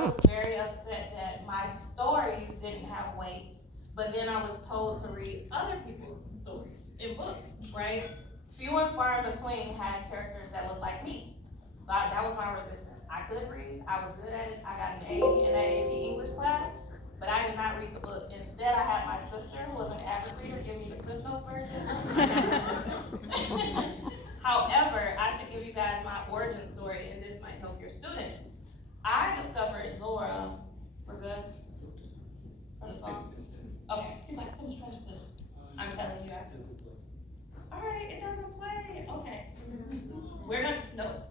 I was very upset that my stories didn't have weight, but then I was told to read other people's stories in books, right? Few and far in between had characters that looked like me. So that was my resistance. I could read, I was good at it, I got an A in that AP English class, but I did not read the book. Instead, I had my sister, who was an avid reader, give me the Cliff Notes version. However, I should give you guys my origin story, and this might help your students. I discovered Zora. We're good for the song? Okay. He's like, finish. I'm telling you after. All right, it doesn't play. Okay. No,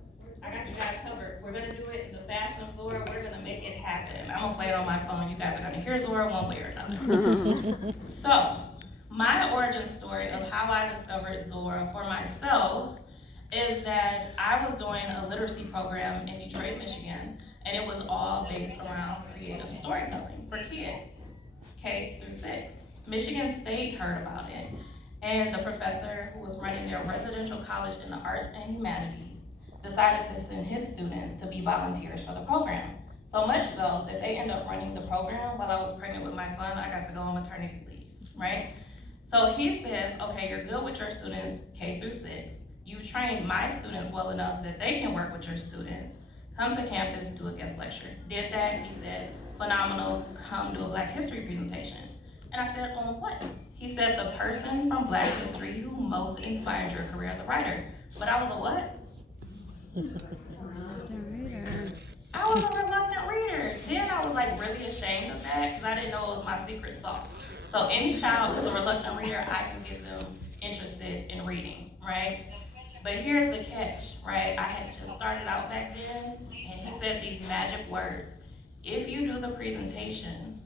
I got you guys covered. We're gonna do it in the fashion of Zora. We're gonna make it happen. I'm gonna play it on my phone. You guys are gonna hear Zora one way or another. So, my origin story of how I discovered Zora for myself is that I was doing a literacy program in Detroit, Michigan, and it was all based around creative storytelling for kids, K through 6. Michigan State heard about it, and the professor who was running their residential college in the arts and humanities decided to send his students to be volunteers for the program. So much so that they ended up running the program while I was pregnant with my son. I got to go on maternity leave, right? So he says, okay, you're good with your students K through 6. You trained my students well enough that they can work with your students. Come to campus, do a guest lecture. Did that, he said, phenomenal, come do a Black History presentation. And I said, on what? He said, the person from Black history who most inspired your career as a writer. But I was a what? I was a reluctant reader. Then I was like really ashamed of that because I didn't know it was my secret sauce. So any child who's a reluctant reader, I can get them interested in reading, right? But here's the catch, right? I had just started out back then, and he said these magic words. If you do the presentation,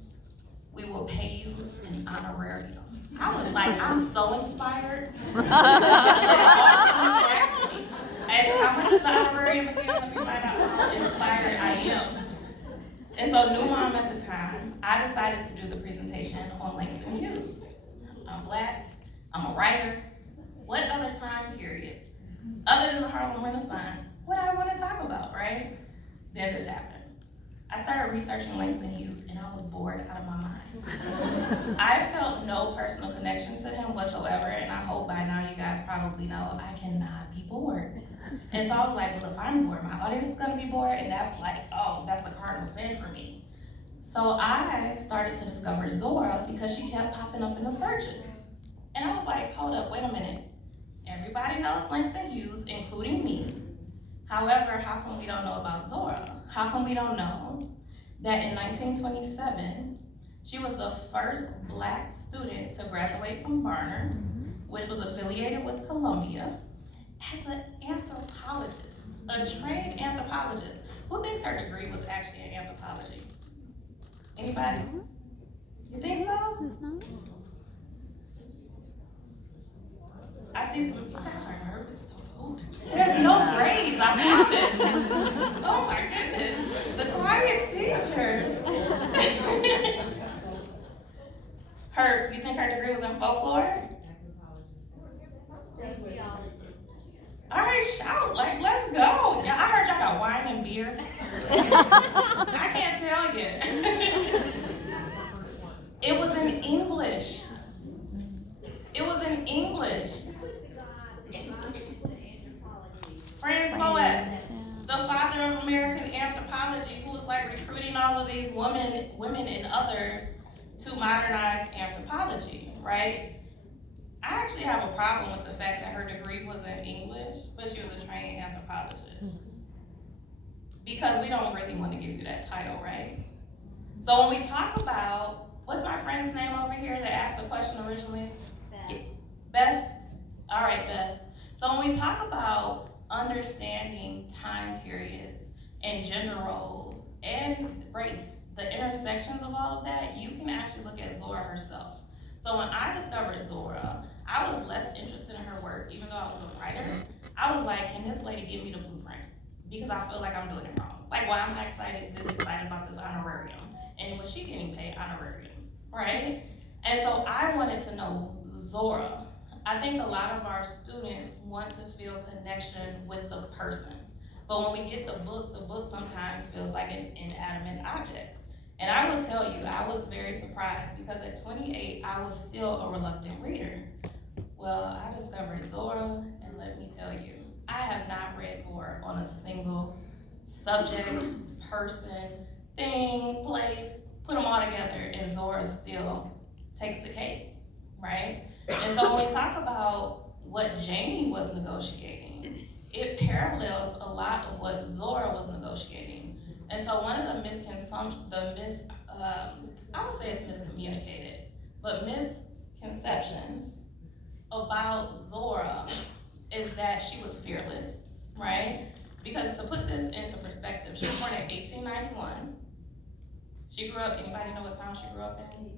we will pay you an honorarium. I was like, I'm so inspired. And how much is the honorarium again? Let me find out how inspired I am. And so new mom at the time, I decided to do the presentation on Langston Hughes. I'm Black, I'm a writer. What other time period, other than the Harlem Renaissance, would I want to talk about, right? Then this happened. I started researching Langston Hughes and I was bored out of my mind. I felt no personal connection to him whatsoever, and I hope by now you guys probably know I cannot be bored. And so I was like, well, if I'm bored, my audience is gonna be bored, and that's like, oh, that's the cardinal sin for me. So I started to discover Zora because she kept popping up in the searches. And I was like, hold up, wait a minute. Everybody knows Langston Hughes, including me. However, how come we don't know about Zora? How come we don't know that in 1927, she was the first Black student to graduate from Barnard, which was affiliated with Columbia, as an anthropologist, a trained anthropologist. Who thinks her degree was actually in anthropology? Anybody? You think so? I see some, you guys are nervous. There's no grades, I promise. Oh my goodness, the quiet teachers. You think her degree was in folklore? All right, shout, like, let's go. Yeah, I heard y'all got wine and beer. I can't tell you. It was in English. It was in English. Franz Boas, the father of American anthropology, who was like recruiting all of these women and others to modernize anthropology, right? I actually have a problem with the fact that her degree was in English, but she was a trained anthropologist. Because we don't really want to give you that title, right? So when we talk about, what's my friend's name over here that asked the question originally? Beth. Beth? All right, Beth. So when we talk about understanding time periods and gender roles and race, the intersections of all of that, you can actually look at Zora herself. So when I discovered Zora, I was less interested in her work, even though I was a writer. I was like, can this lady give me the blueprint? Because I feel like I'm doing it wrong. Like, why am I excited about this honorarium? And was she getting paid honorariums, right? And so I wanted to know Zora. I think a lot of our students want to feel connection with the person. But when we get the book sometimes feels like an inanimate object. And I will tell you, I was very surprised because at 28, I was still a reluctant reader. Well, I discovered Zora, and let me tell you, I have not read more on a single subject, person, thing, place, put them all together, and Zora still takes the cake, right? And so when we talk about what Jamie was negotiating, it parallels a lot of what Zora was negotiating. And so one of the I would say it's miscommunicated, but misconceptions about Zora is that she was fearless, right? Because to put this into perspective, she was born in 1891. She grew up, anybody know what town she grew up in?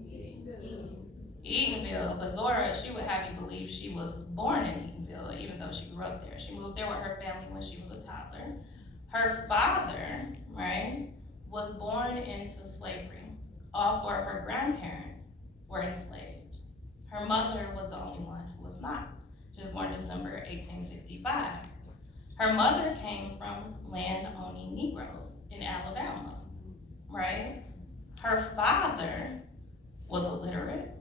Eatonville, but Zora, she would have you believe she was born in Eatonville, even though she grew up there. She moved there with her family when she was a toddler. Her father, right, was born into slavery. All four of her grandparents were enslaved. Her mother was the only one who was not. She was born December 1865. Her mother came from land-owning Negroes in Alabama, right? Her father was illiterate.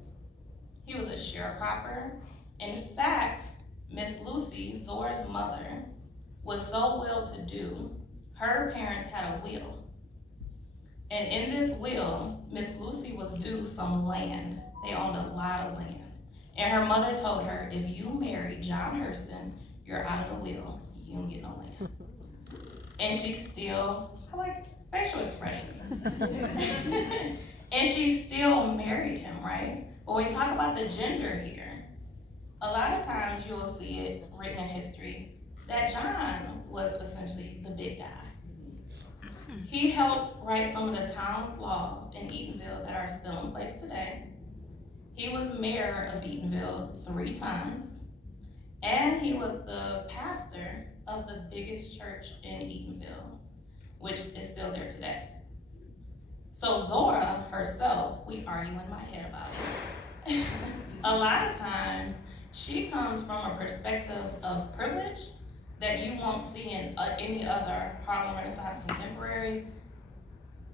He was a sharecropper. In fact, Miss Lucy, Zora's mother, was so well-to-do, her parents had a will. And in this will, Miss Lucy was due some land. They owned a lot of land. And her mother told her, if you marry John Hurston, you're out of the will. You don't get no land. And she still, I like facial expression. And she still married him, right? But when we talk about the gender here, a lot of times you will see it written in history that John was essentially the big guy. He helped write some of the town's laws in Eatonville that are still in place today. He was mayor of Eatonville 3 times, and he was the pastor of the biggest church in Eatonville, which is still there today. So Zora herself, we argue in my head about it. A lot of times, she comes from a perspective of privilege that you won't see in any other Harlem Renaissance contemporary,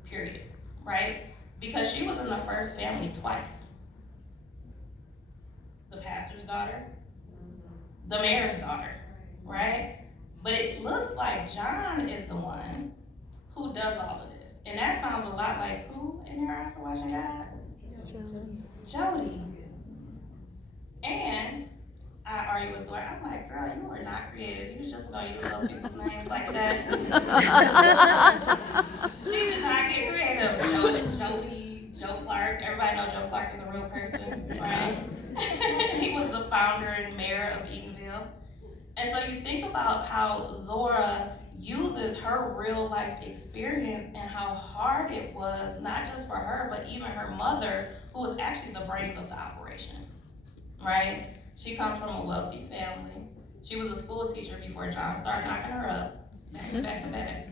period, right? Because she was in the first family twice. The pastor's daughter, the mayor's daughter, right? But it looks like John is the one who does all of this. And that sounds a lot like who in Her Eyes Are Watching God? Jody. And I argue with Zora. I'm like, girl, you were not creative. You was just gonna use those people's names like that. She did not get creative. Jody, Joe Clark. Everybody know Joe Clark is a real person, right? He was the founder and mayor of Eatonville. And so you think about how Zora uses her real life experience and how hard it was, not just for her, but even her mother, who was actually the brains of the operation, right? She comes from a wealthy family. She was a school teacher before John started knocking her up, back to back.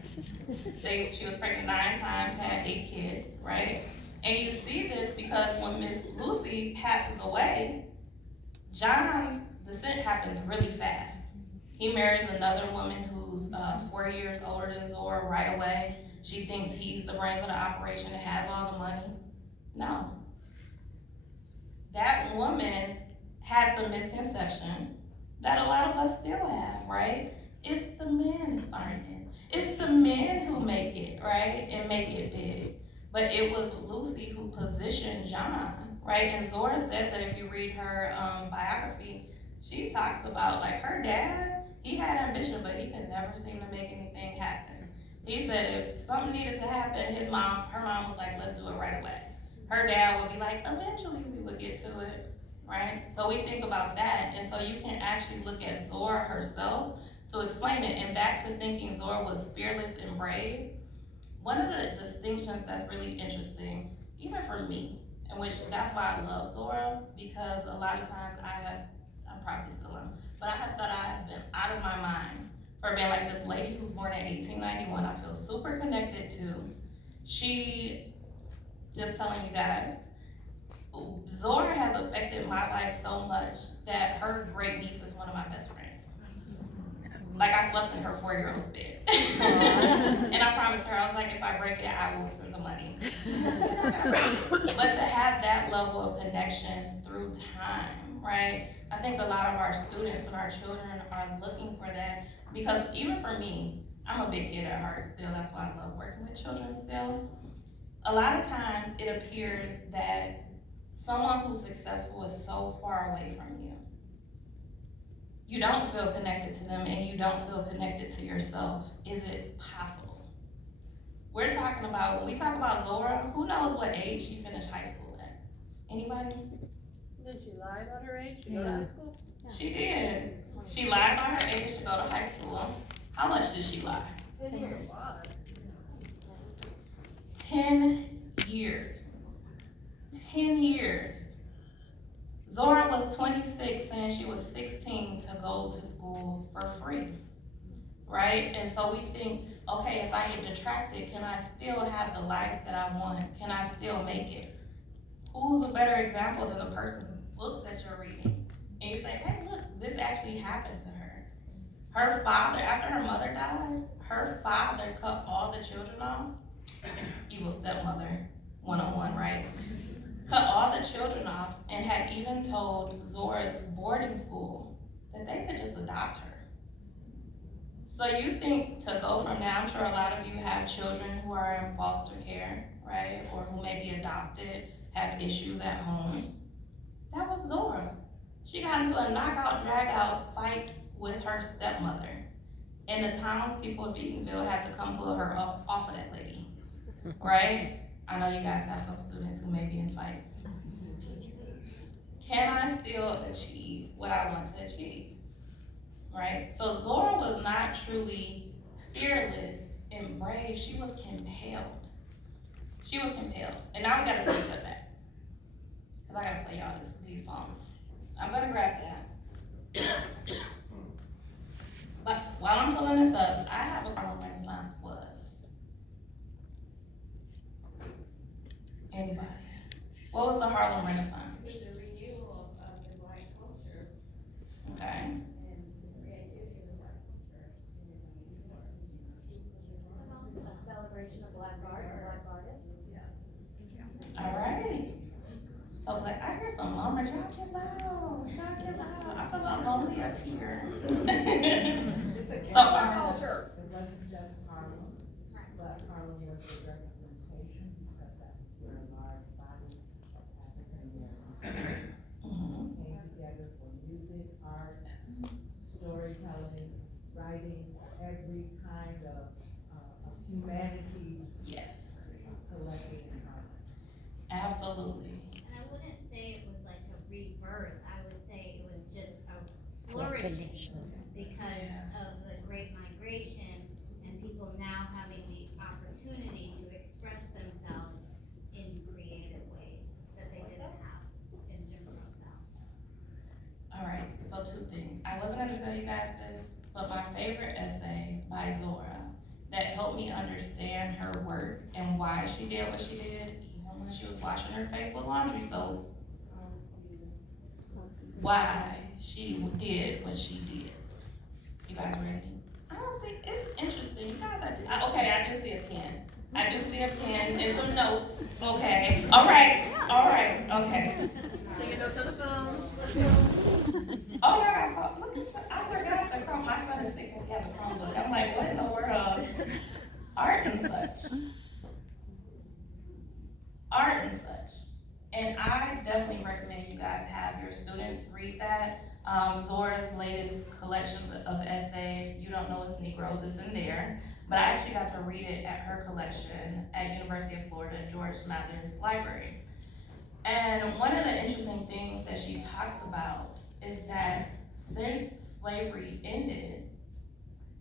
She was pregnant 9 times, had 8 kids, right? And you see this because when Miss Lucy passes away, John's descent happens really fast. He marries another woman who's 4 years older than Zora right away. She thinks he's the brains of the operation and has all the money. No. That woman had the misconception that a lot of us still have, right? It's the men, it's the men who make it, right? And make it big. But it was Lucy who positioned John, right? And Zora says that if you read her biography, she talks about like her dad, he had ambition, but he could never seem to make anything happen. He said if something needed to happen, her mom was like, let's do it right away. Her dad would be like, eventually we would get to it, right? So we think about that, and so you can actually look at Zora herself to explain it. And back to thinking Zora was fearless and brave, one of the distinctions that's really interesting, even for me, and which that's why I love Zora, because a lot of times I'm probably still am, but I thought I have been out of my mind for being like this lady who's born in 1891, I feel super connected to. She, just telling you guys, Zora has affected my life so much that her great niece is one of my best friends. Like, I slept in her 4-year-old's bed. And I promised her, I was like, if I break it, I will send the money. But to have that level of connection through time, right? I think a lot of our students and our children are looking for that, because even for me, I'm a big kid at heart still. That's why I love working with children still. A lot of times it appears that someone who's successful is so far away from you. You don't feel connected to them, and you don't feel connected to yourself. Is it possible? We're talking about, when we talk about Zora, who knows what age she finished high school at? Anybody? Did she lie about her age to go to high school? She did. She lied about her age to go to high school. How much did she lie? 10 years. 10 years. 10 years. Zora was 26 saying she was 16 to go to school for free, right? And so we think, okay, if I get detracted, can I still have the life that I want? Can I still make it? Who's a better example than the person's book that you're reading? And you say, hey, look, this actually happened to her. Her father, after her mother died, her father cut all the children off. Evil stepmother, 101, right? Cut all the children off, and had even told Zora's boarding school that they could just adopt her. So you think to go from now, I'm sure a lot of you have children who are in foster care, right? Or who may be adopted, have issues at home. That was Zora. She got into a knockout, drag-out fight with her stepmother. And the townspeople of Eatonville had to come pull her off of that lady, right? I know you guys have some students who may be in fights. Can I still achieve what I want to achieve, right? So Zora was not truly fearless and brave. She was compelled. She was compelled. And now we gotta take a step back, because I gotta play y'all these songs. I'm gonna grab that. But while I'm pulling this up, I have a Harlem Renaissance was. Anybody? What was the Harlem Renaissance? It was a renewal of the Black culture. Okay. And the creativity of the Black culture in the 1940s. And also a celebration of Black art and Black artists. All right. So like, I hear some murmurs. Y'all get loud. Y'all get loud. I feel like I'm lonely up here. So culture. It wasn't just Harlem, but Harlem was a representation because that's where a large body of African Americans came together for music, art, storytelling, writing, every kind of humanities yes, collected in Harlem. absolutely. And I wouldn't say it was like a rebirth, I would say it was just a flourishing because of the Great Migration and people now having the opportunity to express themselves in creative ways that they didn't have in Jim Crow South. All right, so 2 things. I wasn't gonna tell you guys this, but my favorite essay by Zora that helped me understand her work and why she did what she did, even when she was washing her face with laundry soap, why she did what she did. You guys ready? I don't see, it's interesting. You guys are, okay, I do see a pen. I do see a pen and some notes. Okay, all right, okay. Taking notes on the phone. Oh, yeah, look at you. I forgot the Chrome. My son is 6 and he has a Chromebook. I'm like, what in the world? Art and such. Art and such. And I definitely recommend you guys have your students read that. Zora's latest collection of essays, You Don't Know Us Negroes, is in there. But I actually got to read it at her collection at University of Florida, George Smathers Library. And one of the interesting things that she talks about is that since slavery ended,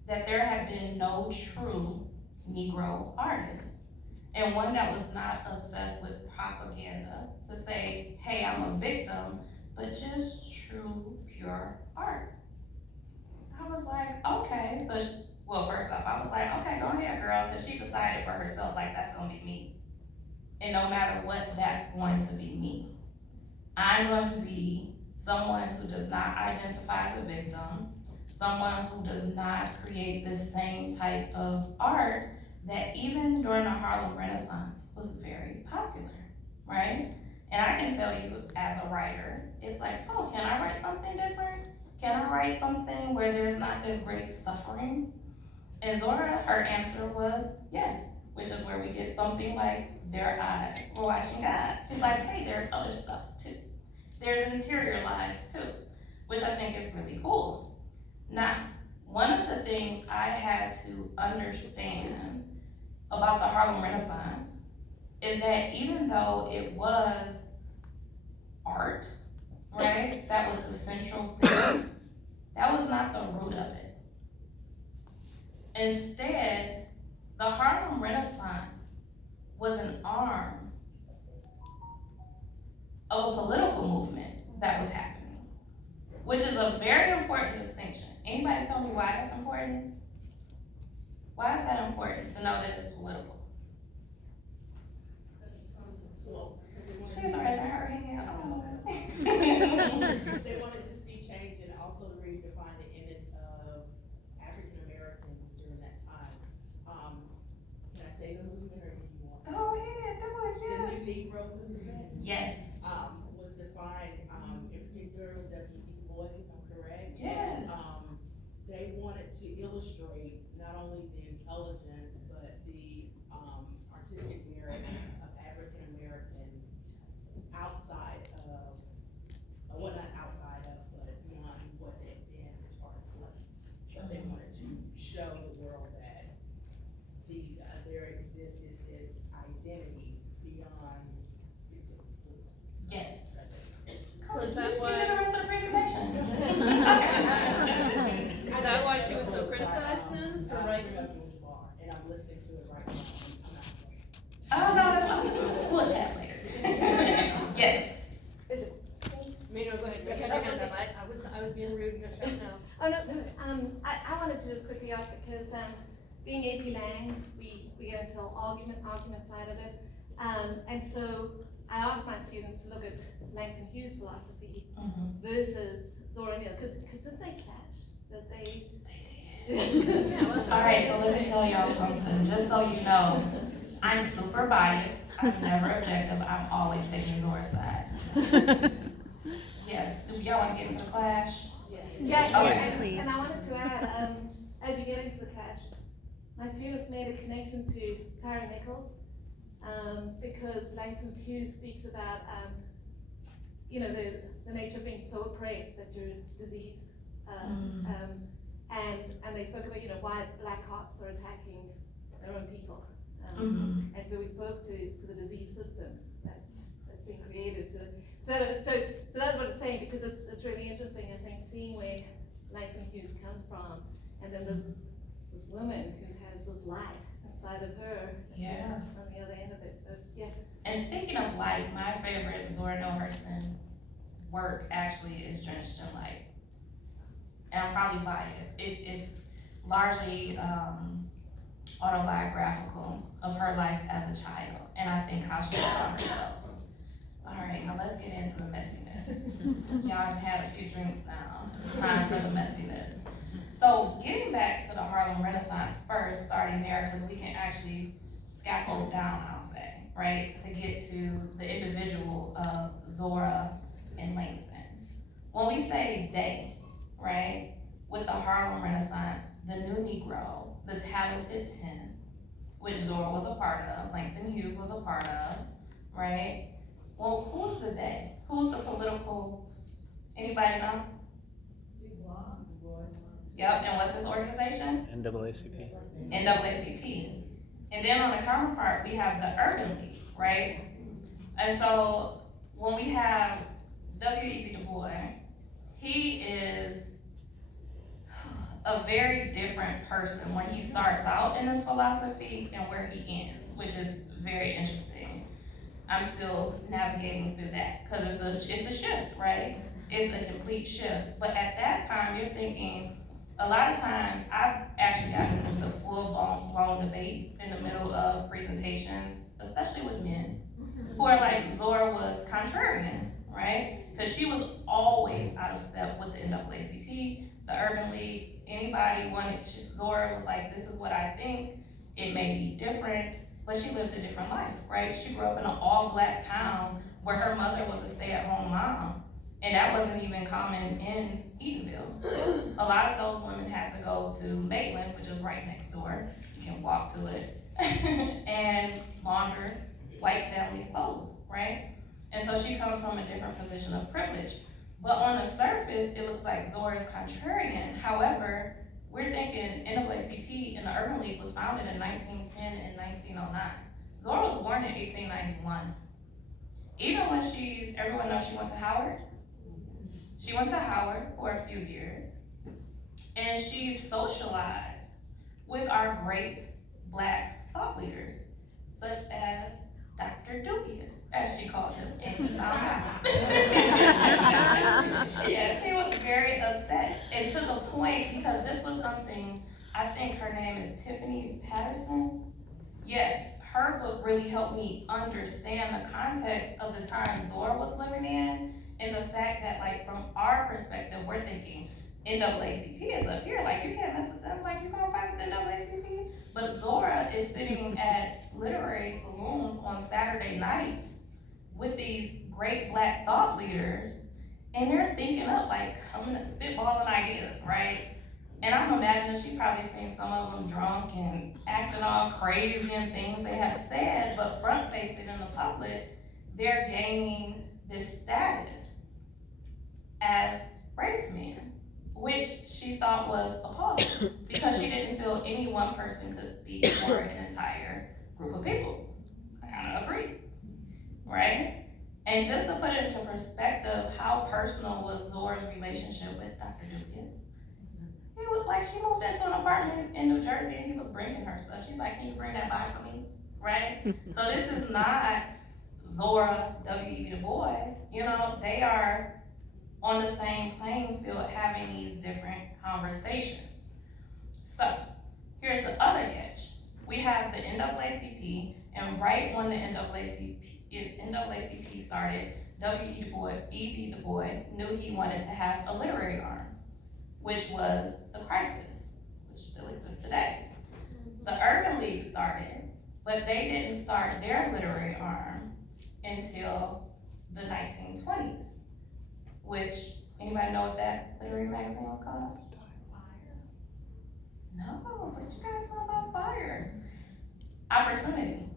that there have been no true Negro artists. And one that was not obsessed with propaganda to say, hey, I'm a victim, but just true, pure art. I was like, okay, so, well, first off, I was like, okay, go ahead, girl, because she decided for herself, like, that's gonna be me. And no matter what, that's going to be me. I'm going to be someone who does not identify as a victim, someone who does not create this same type of art that even during the Harlem Renaissance was very popular, right? And I can tell you as a writer, it's like, oh, can I write something different? Can I write something where there's not this great suffering? And Zora, her answer was yes, which is where we get something like their eyes were watching God. She's like, hey, there's other stuff too. There's interior lives too, which I think is really cool. Now, one of the things I had to understand about the Harlem Renaissance is that even though it was art, right, that was the central thing, that was not the root of it. Instead, the Harlem Renaissance was an arm of a political movement that was happening, which is a very important distinction. Anybody tell me why that's important? Why is that important to know that it's political? She's raising her hand. Oh. They wanted to see change and also redefine the image of African Americans during that time. Can I say the movement or do you want? Go ahead, do it, The yes. New Negro movement, Yes, was defined, in particular with W.E. Du Bois, if I'm correct. yes. They wanted to illustrate not only the intelligence, but the, artistic merit of African Americans outside of, well, not outside of, but beyond what they've been as far as slaves. But they wanted to show the world that there existed this identity beyond. Yes. So is that You should why- do the rest of the presentation. Is that why she was so criticized then for writing? And I'm listening to it right now. Oh, no, that's awesome. We'll chat later. Yes. Mino, go ahead, you had your hand up, I was being rude just right now. Oh, no, I wanted to just quickly ask, because, being AP Lang, we get into argument side of it. And so I asked my students to look at Langston Hughes' philosophy versus Zora Neale, because didn't they catch that they? All right, so let me tell y'all something, just so you know, I'm super biased, I'm never objective, I'm always taking Zora's side. Yes, do y'all wanna get into the clash? Yeah, Yes, and, and I wanted to add, as you get into the clash, my students made a connection to Tyre Nichols, because Langston Hughes speaks about, you know, the nature of being so oppressed that you're diseased. And they spoke about, you know, why black cops are attacking their own people. And so we spoke to the disease system that's been created to, so that's what it's saying, because it's really interesting, I think, seeing where Langston Hughes comes from, and then this woman who has this light inside of her. Yeah. On the other end of it, so, yeah. And speaking of light, my favorite Zora Neale Hurston work actually is Drenched in Light. And I'm probably biased. It's largely autobiographical of her life as a child, and I think how she saw herself. All right, now let's get into the messiness. Y'all have had a few drinks now. It's time for the messiness. So getting back to the Harlem Renaissance first, starting there, because we can actually scaffold down, I'll say, right, to get to the individual of Zora and Langston. When we say they, right, with the Harlem Renaissance, the new Negro, the talented 10, which Zora was a part of, Langston Hughes was a part of, right? Well, who's the they? Who's the political, anybody know? Yep, and what's his organization? NAACP. NAACP. And then on the counterpart, we have the Urban League, right? And so when we have W.E.B. Du Bois, he is a very different person when he starts out in his philosophy and where he ends, which is very interesting. I'm still navigating through that because it's a shift, right? It's a complete shift. But at that time, you're thinking, a lot of times, I've actually gotten into full-blown debates in the middle of presentations, especially with men, who are like, Zora was contrarian, right? Because she was always out of step with the NAACP, the Urban League, anybody wanted, Zora was like, this is what I think, it may be different, but she lived a different life, right? She grew up in an all-black town where her mother was a stay-at-home mom, and that wasn't even common in Edenville. A lot of those women had to go to Maitland, which is right next door, you can walk to it, and launder white families' clothes, right? And so she comes from a different position of privilege. But on the surface, it looks like Zora's contrarian. However, we're thinking NAACP and the Urban League was founded in 1910 and 1909. Zora was born in 1891. Even when everyone knows she went to Howard. She went to Howard for a few years, and she socialized with our great Black thought leaders, such as Dr. Dubious, as she called him, and he found out. Yes, he was very upset, and to the point, because this was something, I think her name is Tiffany Patterson. Yes, her book really helped me understand the context of the time Zora was living in, and the fact that, like, from our perspective, we're thinking NAACP is up here, like, you can't mess with them, like, you gonna fight with the NAACP? But Zora is sitting at literary saloons on Saturday nights with these great Black thought leaders, and they're thinking up, like, coming up, spitballing ideas, right? And I'm imagining she probably seen some of them drunk and acting all crazy and things they have said, but front facing in the public, they're gaining this status as race men, which she thought was appalling because she didn't feel any one person could speak for an entire group of people. I kind of agree, right? And just to put it into perspective, how personal was Zora's relationship with Dr. Dubious? He was like, she moved into an apartment in New Jersey and he was bringing her stuff. She's like, can you bring that by for me, right? So this is not Zora, W.E.B. Du Bois, you know, they are on the same playing field having these different conversations. So, here's the other catch. We have the NAACP, and right when the NAACP started, W.E.B. Du Bois knew he wanted to have a literary arm, which was the Crisis, which still exists today. The Urban League started, but they didn't start their literary arm until the 1920s. Which, anybody know what that literary magazine was called? Fire. No, what you guys know about Fire? Opportunity.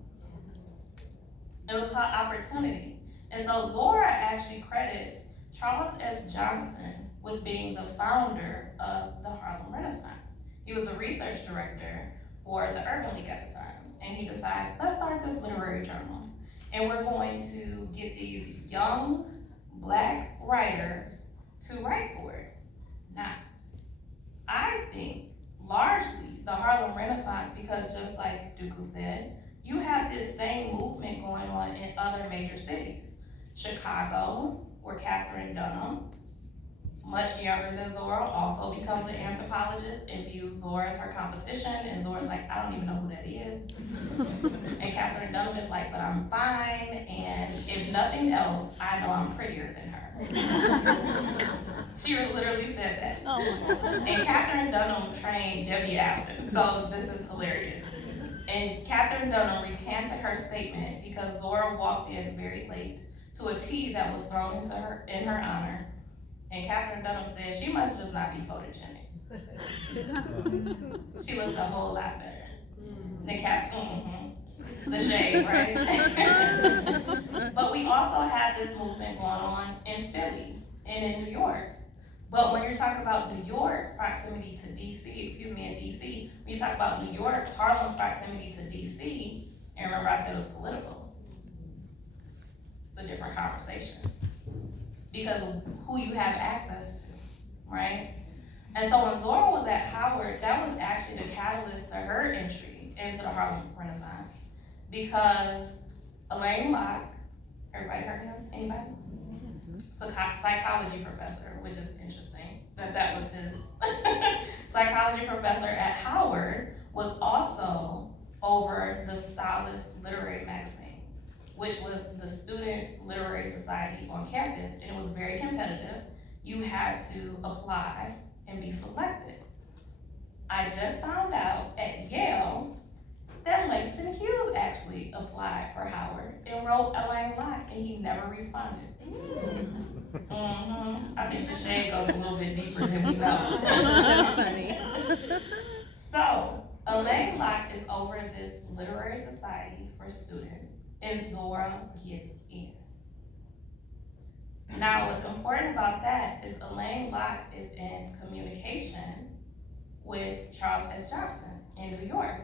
It was called Opportunity. And so Zora actually credits Charles S. Johnson with being the founder of the Harlem Renaissance. He was the research director for the Urban League at the time. And he decides, let's start this literary journal. And we're going to get these young Black writers to write for it. Now, I think largely the Harlem Renaissance, because just like Dooku said, you have this same movement going on in other major cities. Chicago, where Katherine Dunham, much younger than Zora, also becomes an anthropologist and views Zora as her competition, and Zora's like, I don't even know who that is. And Katherine Dunham is like, but I'm fine, and if nothing else, I know I'm prettier than her. She literally said that. Oh. And Katherine Dunham trained Debbie Allen, so this is hilarious. And Katherine Dunham recanted her statement because Zora walked in very late to a tea that was thrown in her honor. And Katherine Dunham said she must just not be photogenic. She looked a whole lot better. The shade, right? But we also have this movement going on in Philly and in New York. But when you're talking about New York's proximity to DC, in DC, when you talk about New York, Harlem's proximity to DC, and remember I said it was political. It's a different conversation. Because of who you have access to, right? And so when Zora was at Howard, that was actually the catalyst to her entry into the Harlem Renaissance. Because Elaine Locke, everybody heard him? Anybody? Psychology professor, which is interesting that was his psychology professor at Howard, was also over the Stylist Literary Magazine, which was the student literary society on campus, and it was very competitive. You had to apply and be selected. I just found out at Yale that Langston Hughes actually applied for Howard and wrote Elaine Locke, and he never responded. I think the shade goes a little bit deeper than we know. So funny. So, Elaine Locke is over this literary society for students, and Zora gets in. Now, what's important about that is Elaine Locke is in communication with Charles S. Johnson in New York.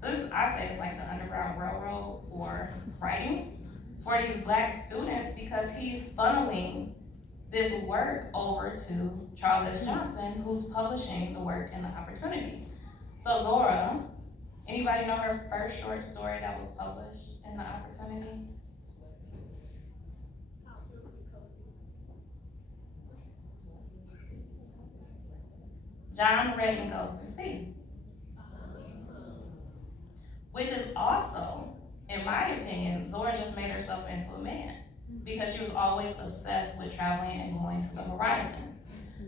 So this, I say, it's like the Underground Railroad for writing for these black students, because he's funneling this work over to Charles S. Johnson, who's publishing the work in The Opportunity. So Zora, anybody know her first short story that was published in The Opportunity? John Redding Goes to Sea. Which is also, in my opinion, Zora just made herself into a man, because she was always obsessed with traveling and going to the horizon.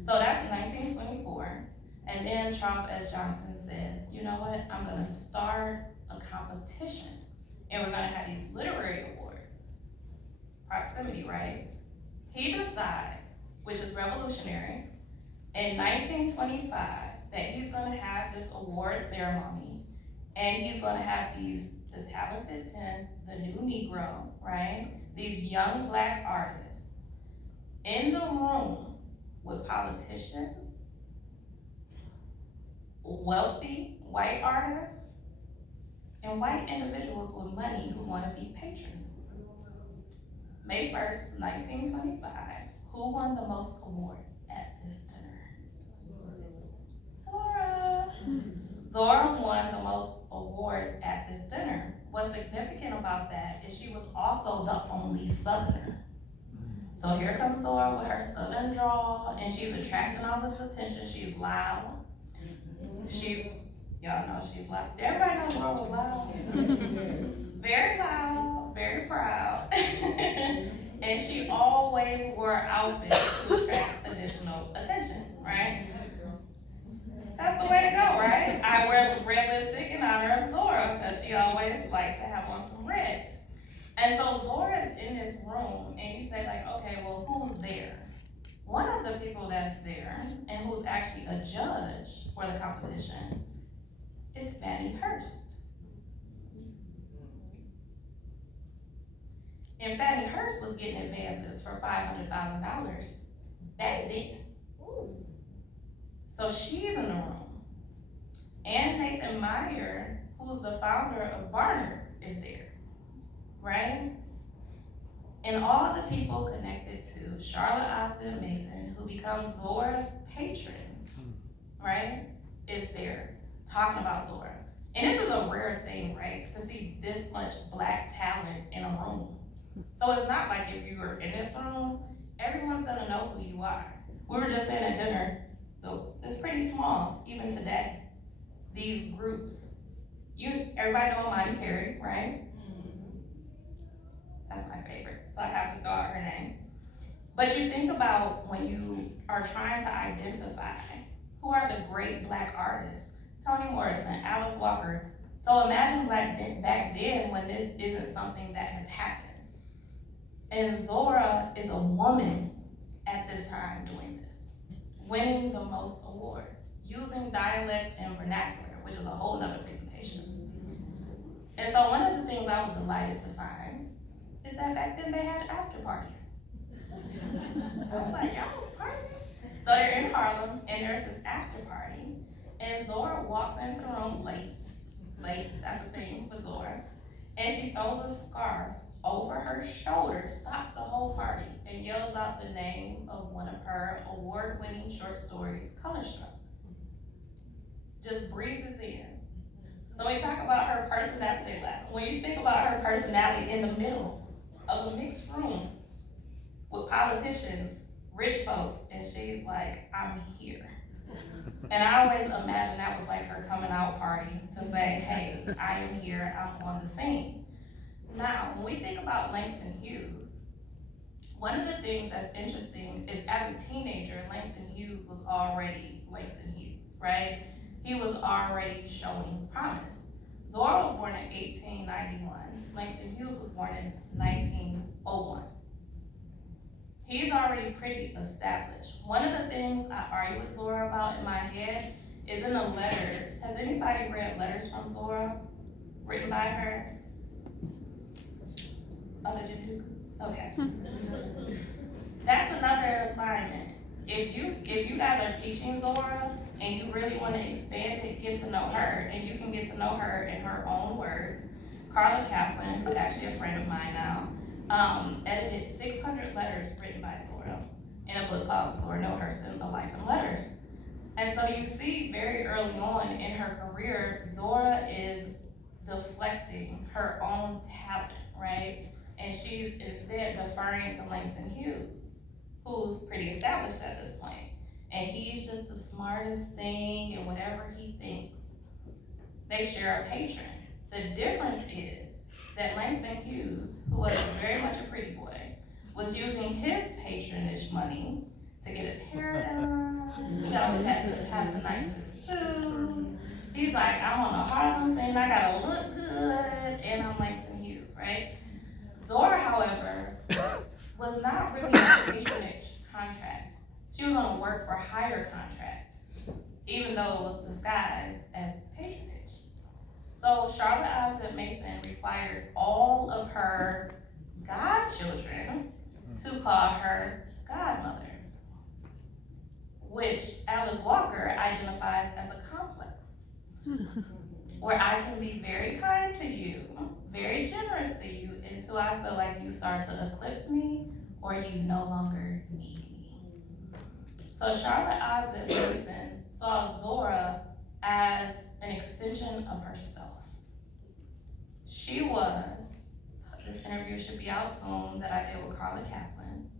So that's 1924, and then Charles S. Johnson says, you know what, I'm gonna start a competition, and we're gonna have these literary awards. Proximity, right? He decides, which is revolutionary, in 1925, that he's gonna have this award ceremony, and he's gonna have the talented 10, the new Negro, right? These young black artists in the room with politicians, wealthy white artists, and white individuals with money who wanna be patrons. May 1st, 1925, who won the most awards at this dinner? Zora. Zora won the most awards at this dinner. What's significant about that is she was also the only Southerner. So here comes Zora with her Southern drawl, and she's attracting all this attention. She's loud. Y'all know she's loud. Everybody knows Zora was loud. Very loud, very proud. And she always wore outfits to attract additional attention, right? That's the way to go, right? I wear red lipstick in honor of Zora, because she always likes to have on some red. And so Zora's in this room, and you say like, okay, well, who's there? One of the people that's there, and who's actually a judge for the competition, is Fannie Hurst. And Fannie Hurst was getting advances for $500,000 back then. So she's in the room. And Nathan Meyer, who's the founder of Barnard, is there, right? And all the people connected to Charlotte Osgood Mason, who becomes Zora's patron, right, is there talking about Zora. And this is a rare thing, right, to see this much black talent in a room. So it's not like if you were in this room, everyone's gonna know who you are. We were just saying at dinner, so it's pretty small, even today. These groups. Everybody know Monty Perry, right? That's my favorite, so I have to throw out her name. But you think about when you are trying to identify who are the great black artists, Toni Morrison, Alice Walker. So imagine back then when this isn't something that has happened. And Zora is a woman at this time doing this, winning the most awards, using dialect and vernacular, which is a whole nother presentation. And so one of the things I was delighted to find is that back then they had after parties. I was like, y'all was partying? So they're in Harlem, and there's this after party, and Zora walks into the room late, that's the thing with Zora, and she throws a scarf over her shoulder, stops the whole party, and yells out the name of one of her award-winning short stories, Colorstruck. Just breezes in. So when we talk about her personality, when you think about her personality in the middle of a mixed room with politicians, rich folks, and she's like, I'm here. And I always imagine that was like her coming out party to say, hey, I am here, I'm on the scene. Now, when we think about Langston Hughes, One of the things that's interesting is as a teenager, Langston Hughes was already Langston Hughes, right? He was already showing promise. Zora was born in 1891. Langston Hughes was born in 1901. He's already pretty established. One of the things I argue with Zora about in my head is in the letters. Has anybody read letters from Zora written by her? Other than who? Okay. That's another assignment. If you guys are teaching Zora and you really want to expand it, get to know her, and you can get to know her in her own words. Carla Kaplan, who's actually a friend of mine now, edited 600 letters written by Zora in a book called Zora Neale Hurston, A Life in Letters. And so you see very early on in her career, Zora is deflecting her own talent, right? And she's instead deferring to Langston Hughes, who's pretty established at this point. And he's just the smartest thing, and whatever he thinks, they share a patron. The difference is that Langston Hughes, who was very much a pretty boy, was using his patronage money to get his hair done. He always had to have the nicest suit. He's like, I'm on a Harlem scene, I gotta look good, and I'm Langston Hughes, right? Zora, however, was not really on a patronage contract. She was on a work for hire contract, even though it was disguised as patronage. So Charlotte Osgood Mason required all of her godchildren to call her godmother, which Alice Walker identifies as a complex, where I can be very kind to you, very generous to you, until I feel like you start to eclipse me or you no longer need me. So Charlotte Osgood Mason saw Zora as an extension of herself. She was, this interview should be out soon that I did with Carla Kaplan.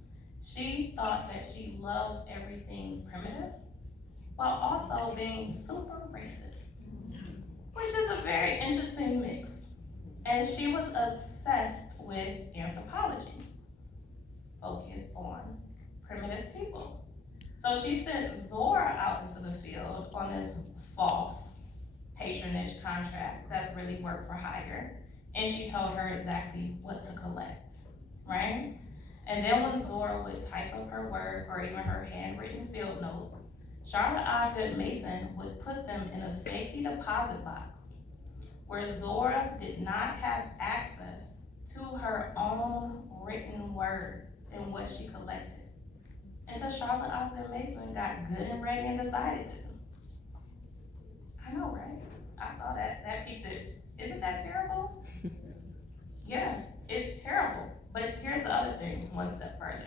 She thought that she loved everything primitive while also being super racist, which is a very interesting mix. And she was obsessed with anthropology, focused on primitive people. So she sent Zora out into the field on this false patronage contract that's really work for hire, and she told her exactly what to collect, right? And then when Zora would type up her work or even her handwritten field notes, Charlotte Osgood Mason would put them in a safety deposit box where Zora did not have access to her own written words and what she collected, until Charlotte Osgood Mason got good and ready and decided to. I know, right? I saw that piqued it. Isn't that terrible? Yeah, it's terrible. But here's the other thing, one step further.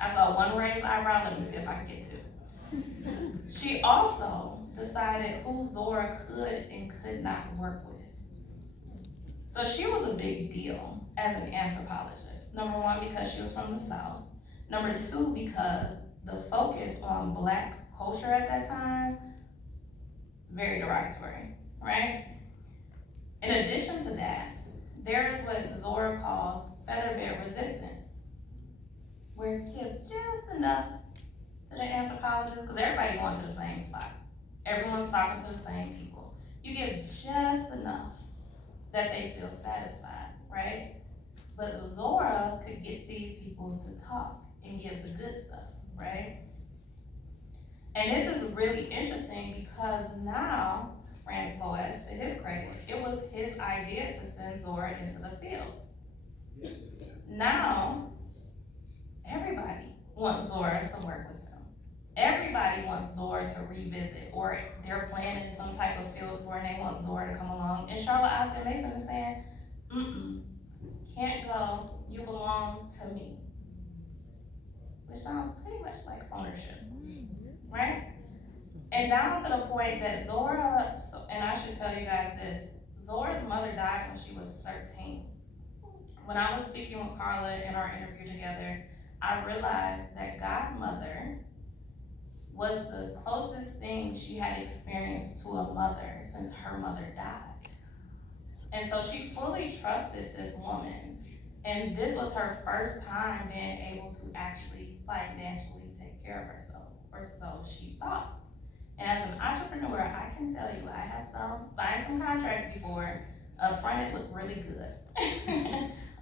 I saw one raised eyebrow, let me see if I can get two. She also decided who Zora could and could not work with. So she was a big deal as an anthropologist. Number one, because she was from the South. Number two, because the focus on Black culture at that time, very derogatory, right? In addition to that, there's what Zora calls featherbed resistance, where you give just enough to the anthropologist, because everybody going to the same spot. Everyone's talking to the same people. You give just enough that they feel satisfied, right? But Zora could get these people to talk and give the good stuff, right? And this is really interesting because now, Franz Boas, to his credit, it was his idea to send Zora into the field. Now, everybody wants Zora to work with them. Everybody wants Zora to revisit, or they're planning some type of field tour and they want Zora to come along. And Charlotte Osgood Mason is saying, can't go, you belong to me. Which sounds pretty much like ownership, right? And down to the point that Zora, and I should tell you guys this, Zora's mother died when she was 13. When I was speaking with Carla in our interview together, I realized that godmother was the closest thing she had experienced to a mother since her mother died. And so she fully trusted this woman And this was her first time being able to actually financially take care of herself, or so she thought. And as an entrepreneur, I can tell you, I have signed some contracts before. Up front, it looked really good.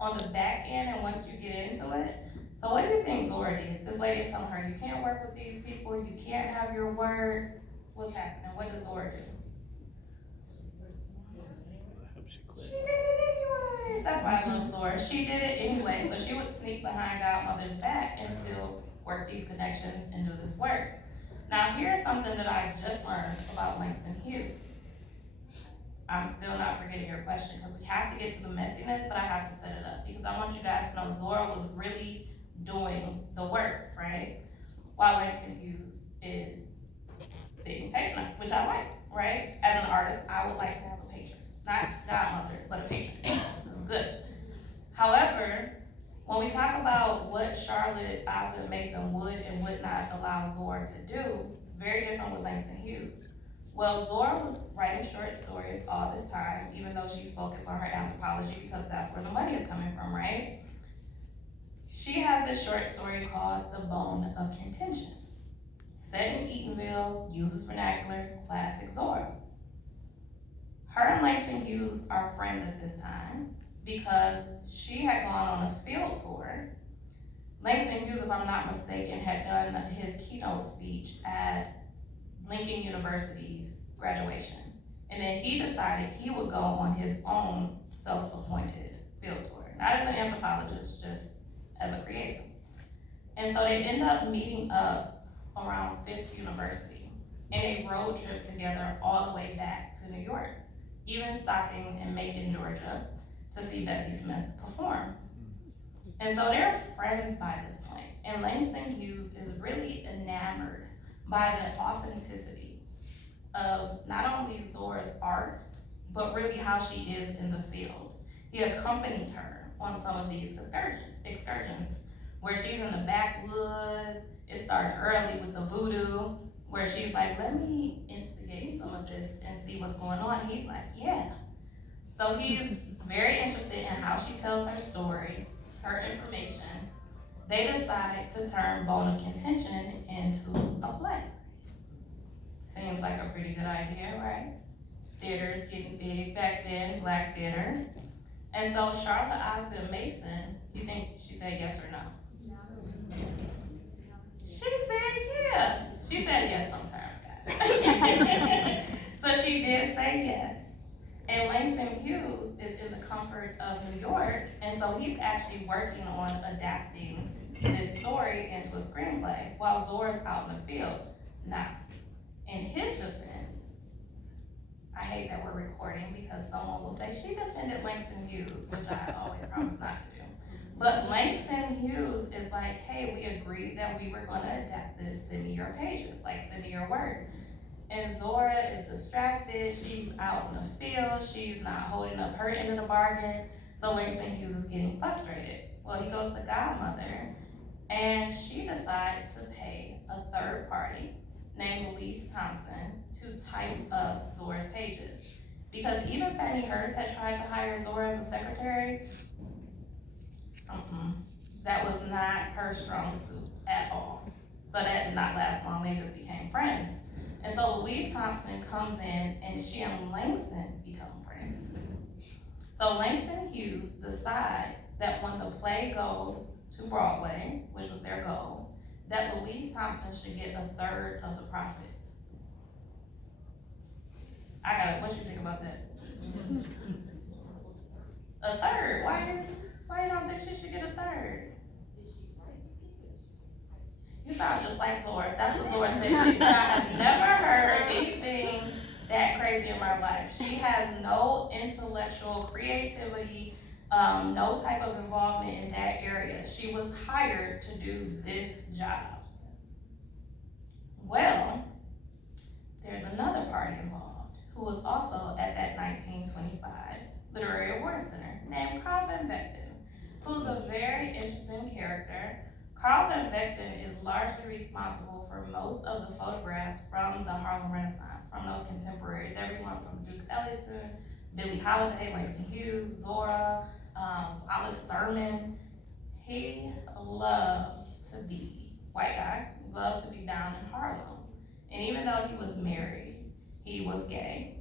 On the back end, and once you get into it. So what do you think Zora did? This lady is telling her, you can't work with these people, you can't have your word. What's happening? What does Zora do? She did it anyway. That's why I love Zora. She did it anyway. So she would sneak behind Godmother's back and still work these connections and do this work. Now here's something that I just learned about Langston Hughes. I'm still not forgetting your question because we have to get to the messiness, but I have to set it up because I want you guys to know Zora was really doing the work, right? While Langston Hughes is being patronized, which I like, right? As an artist, I would like to have a patron. Not godmother, but a patron. That's good. However, when we talk about what Charlotte Osgood Mason would and would not allow Zora to do, it's very different with Langston Hughes. Well, Zora was writing short stories all this time, even though she's focused on her anthropology because that's where the money is coming from, right? She has this short story called The Bone of Contention. Set in Eatonville, uses vernacular, classic Zora. Her and Langston Hughes are friends at this time because she had gone on a field tour. Langston Hughes, if I'm not mistaken, had done his keynote speech at Lincoln University's graduation. And then he decided he would go on his own self-appointed field tour. Not as an anthropologist, just as a creative. And so they end up meeting up around Fisk University in a road trip together all the way back to New York, even stopping in Macon, Georgia to see Bessie Smith perform. And so they're friends by this point. And Langston Hughes is really enamored by the authenticity of not only Zora's art, but really how she is in the field. He accompanied her on some of these excursions where she's in the backwoods. It started early with the voodoo, where she's like, let me instigate some of this and see what's going on. He's like, yeah. So he's very interested in how she tells her story, her information. They decide to turn Bone of Contention into a play. Seems like a pretty good idea, right? Theater's getting big back then, black theater. And so Charlotte Osgood Mason, you think she said yes or no? She said yeah. She said yes sometimes, guys. So she did say yes. And Langston Hughes is in the comfort of New York, and so he's actually working on adapting this story into a screenplay while Zora's out in the field. Now, in his defense, I hate that we're recording because someone will say she defended Langston Hughes, which I always promise not to do. But Langston Hughes is like, hey, we agreed that we were gonna adapt this, send me your pages, like send me your work. And Zora is distracted, she's out in the field, she's not holding up her end of the bargain, so Langston Hughes is getting frustrated. Well, he goes to Godmother, and she decides to pay a third party named Louise Thompson to type up Zora's pages. Because even Fannie Hurst had tried to hire Zora as a secretary, that was not her strong suit at all. So that did not last long, they just became friends. And so Louise Thompson comes in and she and Langston become friends. So Langston Hughes decides that when the play goes to Broadway, which was their goal, that Louise Thompson should get a third of the profits. I got it, what you think about that? A third, why you don't think she should get a third? You sound just like Zora. That's what Zora said. She said, I have never heard anything that crazy in my life. She has no intellectual creativity, no type of involvement in that area. She was hired to do this job. Well, there's another party involved who was also at that 1925 Literary Awards Center named Carl Van Vechten, who's a very interesting character. Carl Van Vechten is largely responsible for most of the photographs from the Harlem Renaissance, from those contemporaries, everyone from Duke Ellington, Billie Holiday, Langston Hughes, Zora, Wallace Thurman, he loved to be, white guy, loved to be down in Harlem. And even though he was married, he was gay,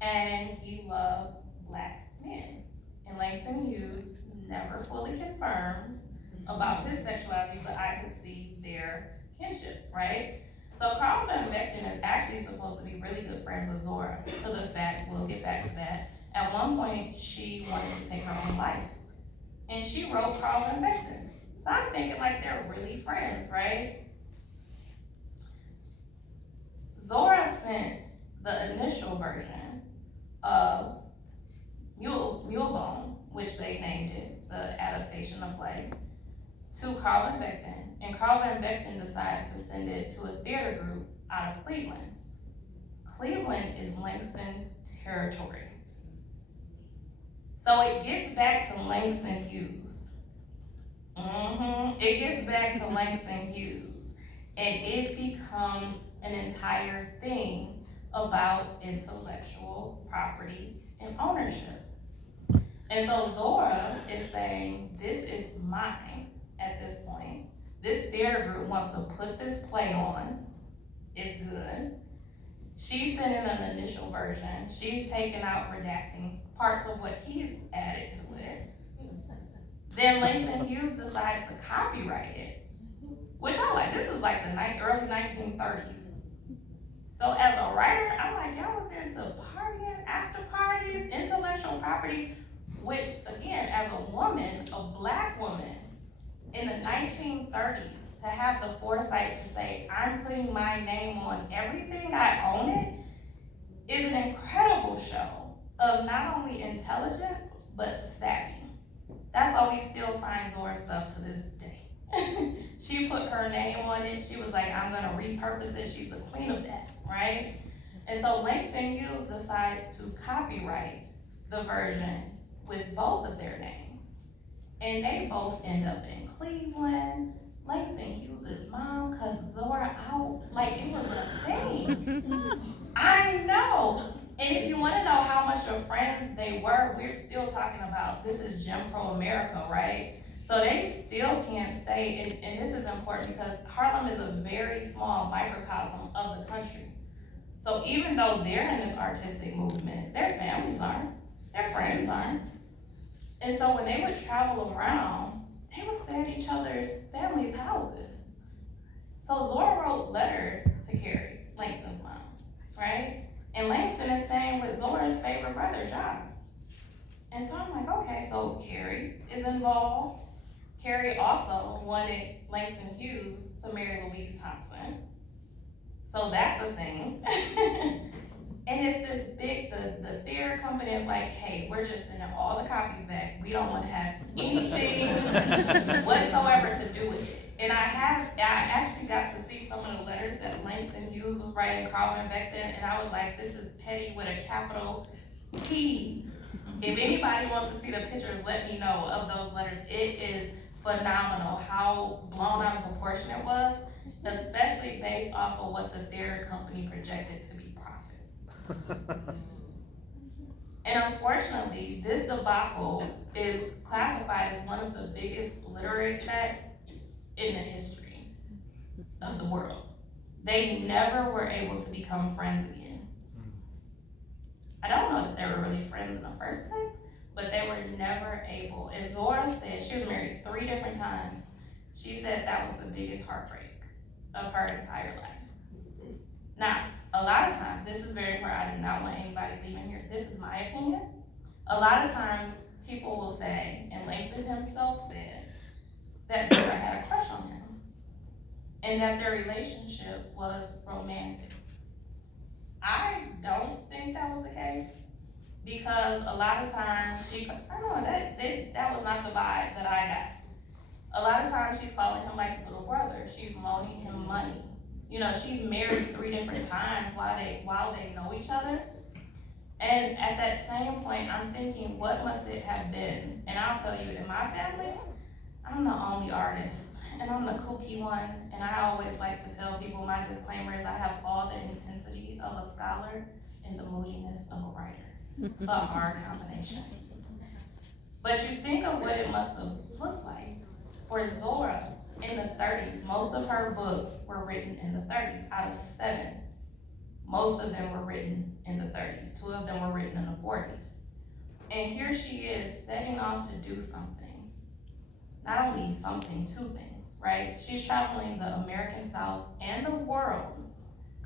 and he loved black men. And Langston Hughes never fully confirmed about his sexuality, but I could see their kinship, right? So Carl Van Vechten is actually supposed to be really good friends with Zora, to the fact, we'll get back to that. At one point, she wanted to take her own life, and she wrote Carl Van Vechten. So I'm thinking like they're really friends, right? Zora sent the initial version of Mulebone, which they named it, the adaptation of play, to Carl Van Vechten, and Carl Van Vechten decides to send it to a theater group out of Cleveland. Cleveland is Langston territory. So it gets back to Langston Hughes. It gets back to Langston Hughes, and it becomes an entire thing about intellectual property and ownership. And so Zora is saying, this is mine at this point. This theater group wants to put this play on. It's good. She's sending an initial version. She's taking out, redacting parts of what he's added to it. Then Langston Hughes decides to copyright it, which I like. This is like the early 1930s. So as a writer, I'm like, y'all was into partying, after parties, intellectual property, which again, as a woman, a black woman in the 1930s, to have the foresight to say, I'm putting my name on everything, I own it, is an incredible show of not only intelligence, but savvy. That's why we still find Zora stuff to this day. She put her name on it. She was like, I'm gonna repurpose it. She's the queen of that, right? And so Langston Hughes decides to copyright the version with both of their names. And they both end up in Cleveland. Langston Hughes' mom cussed Zora out like it was a thing. I know. And if you wanna know how much of friends they were, we're still talking about, this is Jim Crow America, right? So they still can't stay, and this is important because Harlem is a very small microcosm of the country. So even though they're in this artistic movement, their families aren't, their friends aren't. And so when they would travel around, they would stay at each other's families' houses. So Zora wrote letters to Carrie, Langston's mom, right? And Langston is staying with Zora's favorite brother, John. And so I'm like, okay, so Carrie is involved. Carrie also wanted Langston Hughes to marry Louise Thompson. So that's a thing. And it's this big, the theater company is like, hey, we're just sending all the copies back. We don't want to have anything whatsoever to do with it. And I actually got to see some of the letters that Langston Hughes was writing Carl Van Vechten, and I was like, this is petty with a capital P. If anybody wants to see the pictures, let me know of those letters. It is phenomenal how blown out of proportion it was, especially based off of what the theater company projected to be profit. And unfortunately, this debacle is classified as one of the biggest literary sets in the history of the world. They never were able to become friends again. I don't know that they were really friends in the first place, but they were never able. As Zora said, she was married 3 different times. She said that was the biggest heartbreak of her entire life. Now, a lot of times, this is very important, I do not want anybody leaving here, this is my opinion. A lot of times, people will say, and Langston himself said, that Zora had a crush on him, and that their relationship was romantic. I don't think that was the case, because a lot of times I don't know, that was not the vibe that I got. A lot of times she's calling him like a little brother, she's loaning him money. You know, she's married 3 different times while they know each other. And at that same point, I'm thinking, what must it have been? And I'll tell you, in my family, I'm the only artist, and I'm the kooky one, and I always like to tell people, my disclaimer is I have all the intensity of a scholar and the moodiness of a writer. It's a hard combination. But you think of what it must have looked like for Zora in the 30s. Most of her books were written in the 30s. Out of 7, most of them were written in the 30s. 2 of them were written in the 40s. And here she is setting off to do something. Not only something, 2 things, right? She's traveling the American South and the world,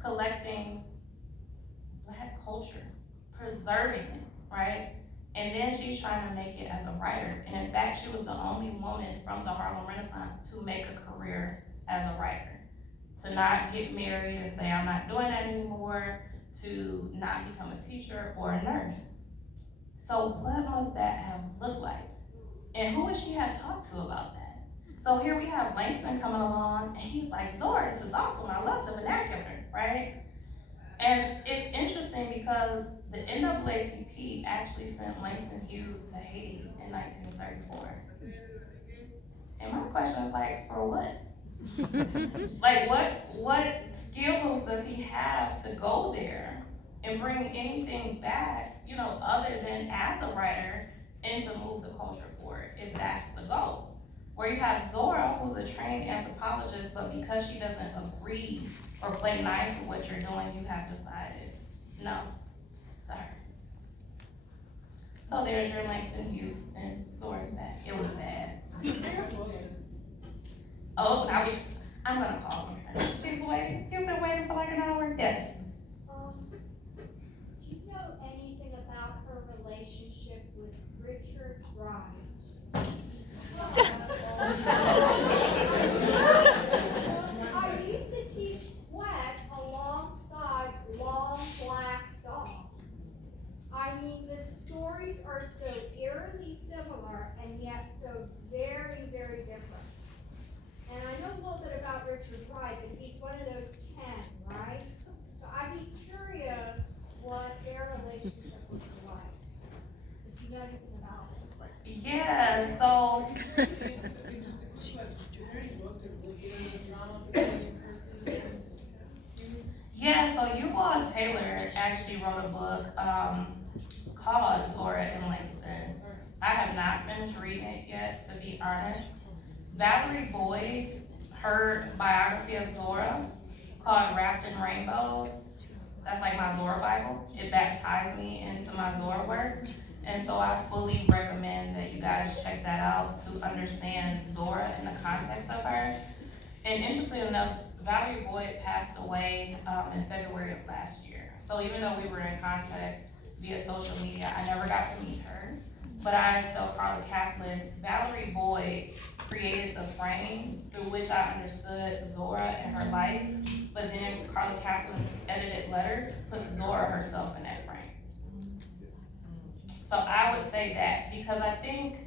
collecting Black culture, preserving it, right? And then she's trying to make it as a writer. And in fact, she was the only woman from the Harlem Renaissance to make a career as a writer. To not get married and say, I'm not doing that anymore, to not become a teacher or a nurse. So what must that have looked like? And who would she have talked to about that? So here we have Langston coming along, and he's like, Zora, this is awesome, I love the vernacular, right? And it's interesting because the NAACP actually sent Langston Hughes to Haiti in 1934. And my question is like, for what? Like what skills does he have to go there and bring anything back, other than as a writer and to move the culture forward, if that's the goal? Where you have Zora, who's a trained anthropologist, but because she doesn't agree or play nice with what you're doing, you have decided no to her. So there's your Langston Hughes and Zora's back. It was bad. Oh, I'm gonna call him. He's waiting. You've been waiting for like an hour. Yes. Do you know anything about her relationship with Richard Wright? I used to teach sweat alongside long black socks. I mean, the stories are so eerily similar and yet so very, very different. And I know a little bit about Richard Wright, but he's one of those 10, right? So I'd be curious what their relationship was like, if you know anything about it. Yeah, so Yvonne Taylor actually wrote a book called Zora and Langston. I have not finished reading it yet, to be honest. Valerie Boyd, her biography of Zora, called Wrapped in Rainbows, that's like my Zora Bible. It baptized me into my Zora work. And so I fully recommend that you guys check that out to understand Zora in the context of her. And interestingly enough, Valerie Boyd passed away in February of last year. So even though we were in contact via social media, I never got to meet her. But I tell Carla Kaplan, Valerie Boyd created the frame through which I understood Zora and her life. But then Carla Kaplan's edited letters put Zora herself in that frame. So I would say that, because I think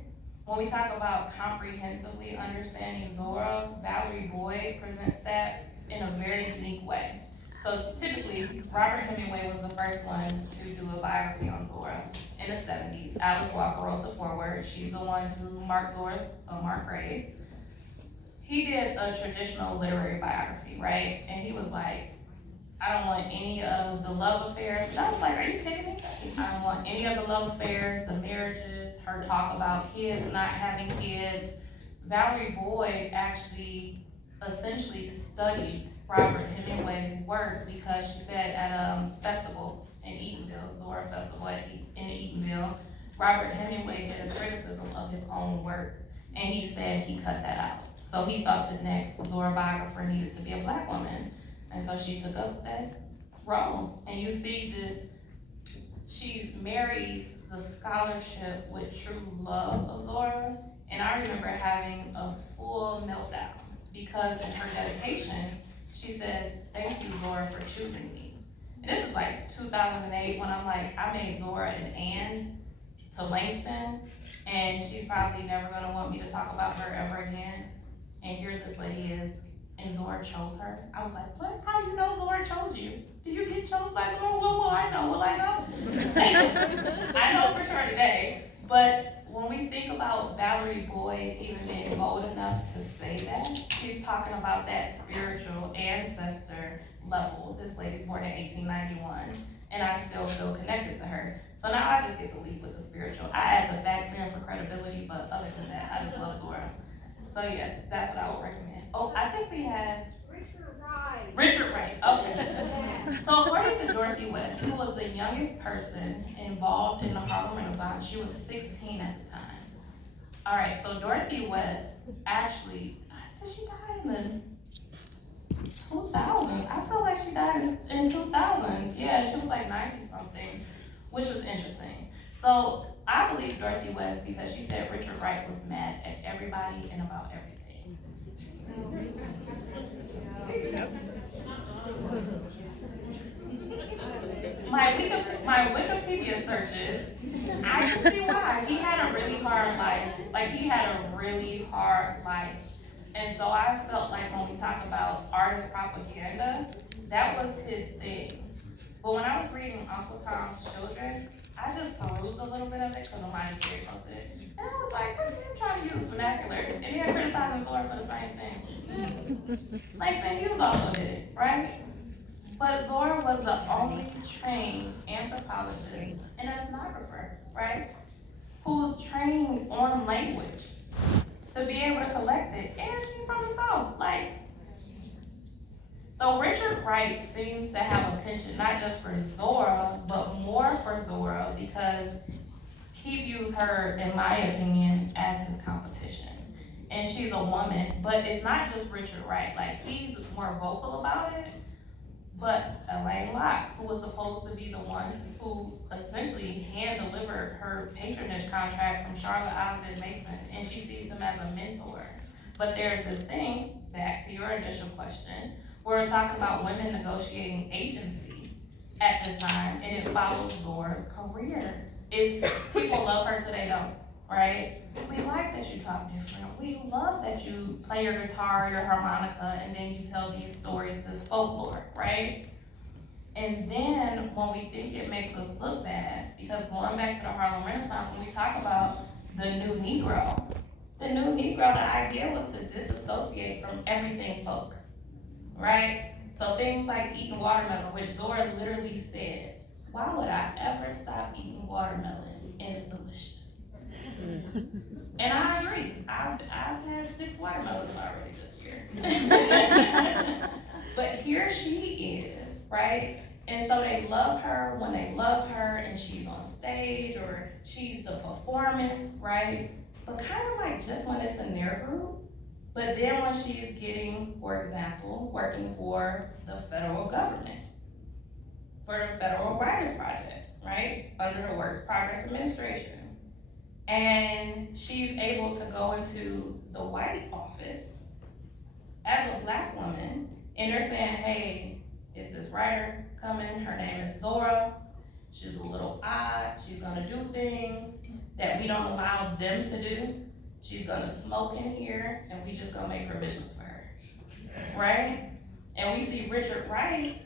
when we talk about comprehensively understanding Zora, Valerie Boyd presents that in a very unique way. So typically, Robert Hemingway was the first one to do a biography on Zora in the 70s. Alice Walker wrote the foreword. She's the one who marked Zora's marked grave. He did a traditional literary biography, right? And he was like, I don't want any of the love affairs. And I was like, are you kidding me? I don't want any of the love affairs, the marriages, her talk about kids, not having kids. Valerie Boyd actually essentially studied Robert Hemingway's work because she said at a festival in Eatonville, Zora Festival in Eatonville, Robert Hemingway did a criticism of his own work, and he said he cut that out. So he thought the next Zora biographer needed to be a Black woman. And so she took up that role. And you see this, she marries the scholarship with true love of Zora. And I remember having a full meltdown because in her dedication, she says, thank you, Zora, for choosing me. And this is like 2008 when I'm like, I made Zora an Anne to Langston, and she's probably never gonna want me to talk about her ever again. And here this lady is, and Zora chose her. I was like, what? How do you know Zora chose you? Did you get chose by Zora? Well, will I know? Will I know? I know for sure today. But when we think about Valerie Boyd even being bold enough to say that, she's talking about that spiritual ancestor level. This lady's born in 1891, and I still feel connected to her. So now I just get to lead with the spiritual. I add the facts in for credibility, but other than that, I just love Zora. So yes, that's what I would recommend. Oh, I think we had Richard Wright. Richard Wright, okay. Yeah. So according to Dorothy West, who was the youngest person involved in the Harlem Renaissance, she was 16 at the time. All right, so Dorothy West actually, did she die in the 2000s? I feel like she died in 2000s. Yeah, she was like 90 something, which was interesting. So I believe Dorothy West because she said Richard Wright was mad at everybody and about everything. My Wikipedia searches, I can see why. He had a really hard life. Like, he had a really hard life. And so I felt like when we talk about artist propaganda, that was his thing. But when I was reading Uncle Tom's Children, I just perused a little bit of it because mine is very close to it. And I was like, look at him trying to use vernacular. And he had criticizing Zora for the same thing. Like St. Hughes also did it, right? But Zora was the only trained anthropologist and ethnographer, right? Who was trained on language to be able to collect it. And she's from the South, like. So Richard Wright seems to have a penchant not just for Zora, but more for Zora because he views her, in my opinion, as his competition. And she's a woman, but it's not just Richard Wright. Like, he's more vocal about it. But Elaine Locke, who was supposed to be the one who essentially hand-delivered her patronage contract from Charlotte Osgood Mason, and she sees him as a mentor. But there's this thing, back to your initial question, where we're talking about women negotiating agency at this time, and it follows Zora's career. People love her till they don't, right? We like that you talk different. We love that you play your guitar, your harmonica, and then you tell these stories, this folklore, right? And then when we think it makes us look bad, because going back to the Harlem Renaissance, when we talk about the new Negro, the idea was to disassociate from everything folk, right? So things like eating watermelon, which Zora literally said, why would I ever stop eating watermelon? And it's delicious. And I agree. I've had 6 watermelons already this year. But here she is, right? And so they love her when they love her and she's on stage or she's the performance, right? But kind of like just when it's in their group. But then when she's getting, for example, working for the federal government, for the Federal Writers Project, right? Under the Works Progress Administration. And she's able to go into the white office as a Black woman, and they're saying, hey, is this writer coming? Her name is Zora. She's a little odd. She's gonna do things that we don't allow them to do. She's gonna smoke in here, and we just gonna make provisions for her, right? And we see Richard Wright,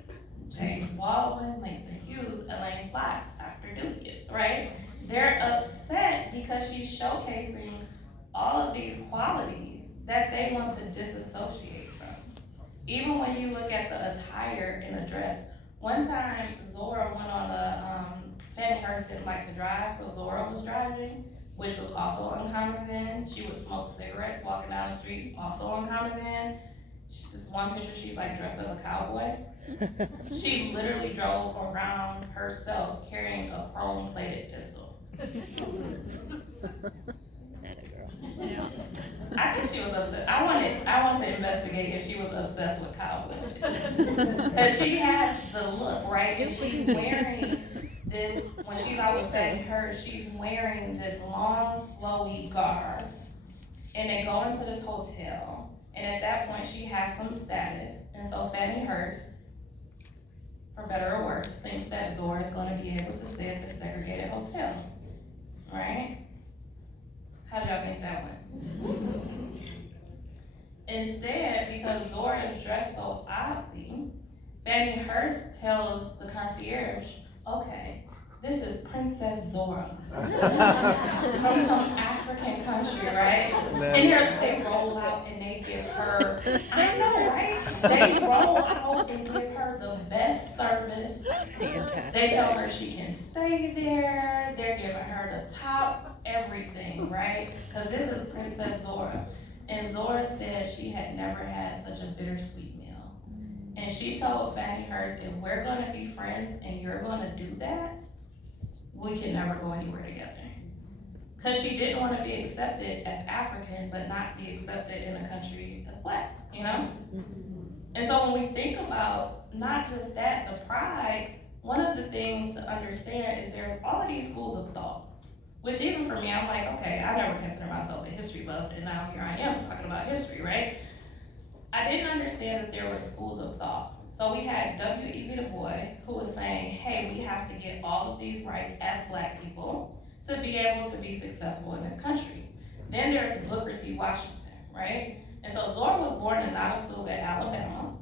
James Baldwin, Langston Hughes, Elaine Locke, Dr. Dubious, right? They're upset because she's showcasing all of these qualities that they want to disassociate from. Even when you look at the attire in a dress. One time, Zora went on Fannie Hurst didn't like to drive, so Zora was driving, which was also uncommon then. She would smoke cigarettes walking down the street, also uncommon then. This one picture, she's like dressed as a cowboy. She literally drove around herself carrying a chrome-plated pistol. I think she was upset. I want to investigate if she was obsessed with cowboys. Because she has the look, right? And she's wearing this, when she's out with Fannie Hurst, she's wearing this long, flowy garb. And they go into this hotel. And at that point, she has some status. And so Fannie Hurst, for better or worse, thinks that Zora is going to be able to stay at this segregated hotel. Right? How do y'all think that went? Instead, because Zora is dressed so oddly, Fannie Hurst tells the concierge, okay, this is Princess Zora from some African country, right? And they roll out and they give her, I know, right? They roll out and give her the best service They tell her she can stay there, they're giving her the top everything, right? Because this is Princess Zora. And Zora said she had never had such a bittersweet meal. And she told Fannie Hurst, if we're gonna be friends and you're gonna do that, we can never go anywhere together. Because she didn't want to be accepted as African, but not be accepted in a country as Black, you know? And so when we think about not just that, the pride, one of the things to understand is there's all of these schools of thought, which even for me, I'm like, okay, I never considered myself a history buff, and now here I am talking about history, right? I didn't understand that there were schools of thought. So we had W.E.B. Du Bois, who was saying, hey, we have to get all of these rights as Black people to be able to be successful in this country. Then there's Booker T. Washington, right? And so Zora was born in Nottowga, Alabama,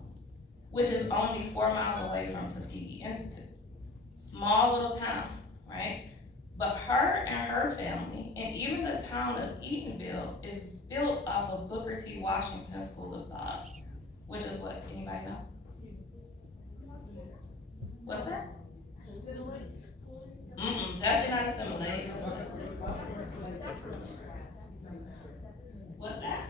which is only 4 miles away from Tuskegee Institute. Small little town, right? But her and her family, and even the town of Eatonville, is built off of Booker T. Washington School of Thought, which is what, anybody know? What's that? Definitely not assimilate. What's that?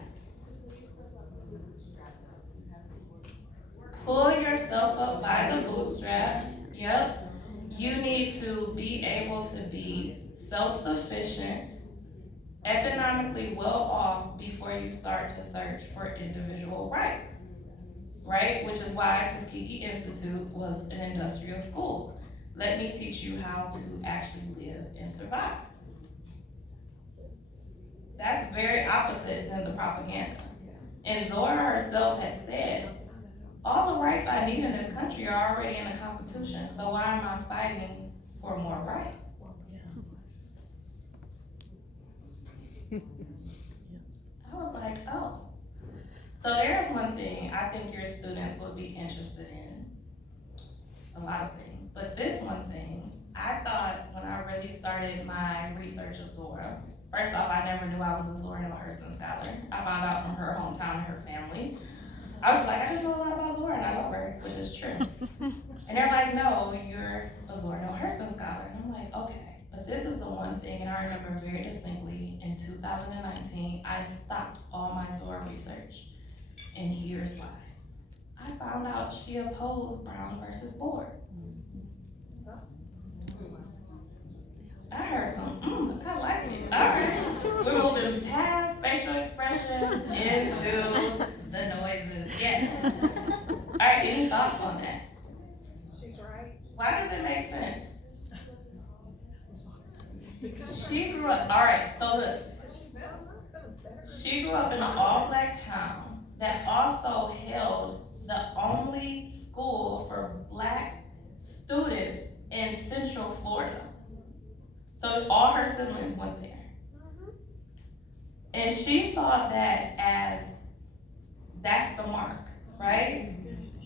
Pull yourself up by the bootstraps. Yep. You need to be able to be self-sufficient, economically well off before you start to search for individual rights, right? Which is why Tuskegee Institute was an industrial school. Let me teach you how to actually live and survive. That's very opposite than the propaganda. And Zora herself had said, all the rights I need in this country are already in the Constitution, so why am I fighting for more rights? I was like, oh. So there's one thing I think your students will be interested in, a lot of things. But this one thing, I thought when I really started my research of Zora, first off, I never knew I was a Zora Neale Hurston Scholar. I found out from her hometown and her family. I was like, I just know a lot about Zora and I love her, which is true. And they're like, no, you're a Zora Neale Hurston Scholar. And I'm like, okay. But this is the one thing, and I remember very distinctly, in 2019, I stopped all my Zora research. And here's why. I found out she opposed Brown versus Board. I heard some, I like it. All right, we're moving past facial expressions into the noises. Yes. All right, any thoughts on that? She's right. Why does it make sense? She grew up, all right, so look. She grew up in an all-Black town that also held the only school for Black students in Central Florida. So all her siblings went there. And she saw that as, that's the mark, right?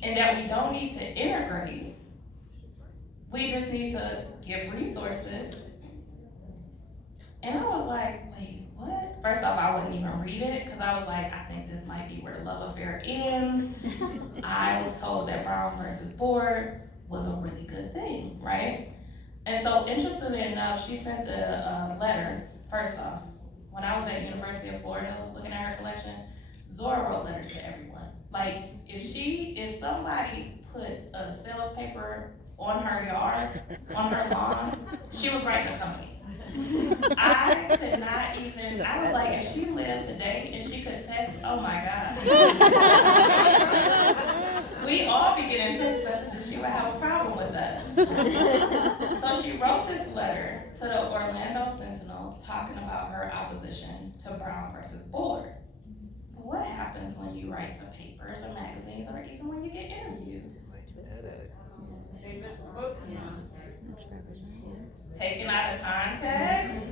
And that we don't need to integrate. We just need to give resources. And I was like, wait, what? First off, I wouldn't even read it because I was like, I think this might be where the love affair ends. I was told that Brown versus Board was a really good thing, right? And so, interestingly enough, she sent a letter, first off, when I was at University of Florida looking at her collection, Zora wrote letters to everyone. Like, if somebody put a sales paper on her yard, on her lawn, she was writing a company. I could not even, I was like, if she lived today and she could text, oh my God. We all be getting text messages, she would have a problem with us. So she wrote this letter to the Orlando Sentinel talking about her opposition to Brown versus Board. But what happens when you write to papers or magazines or even when you get interviewed? Taken out of context,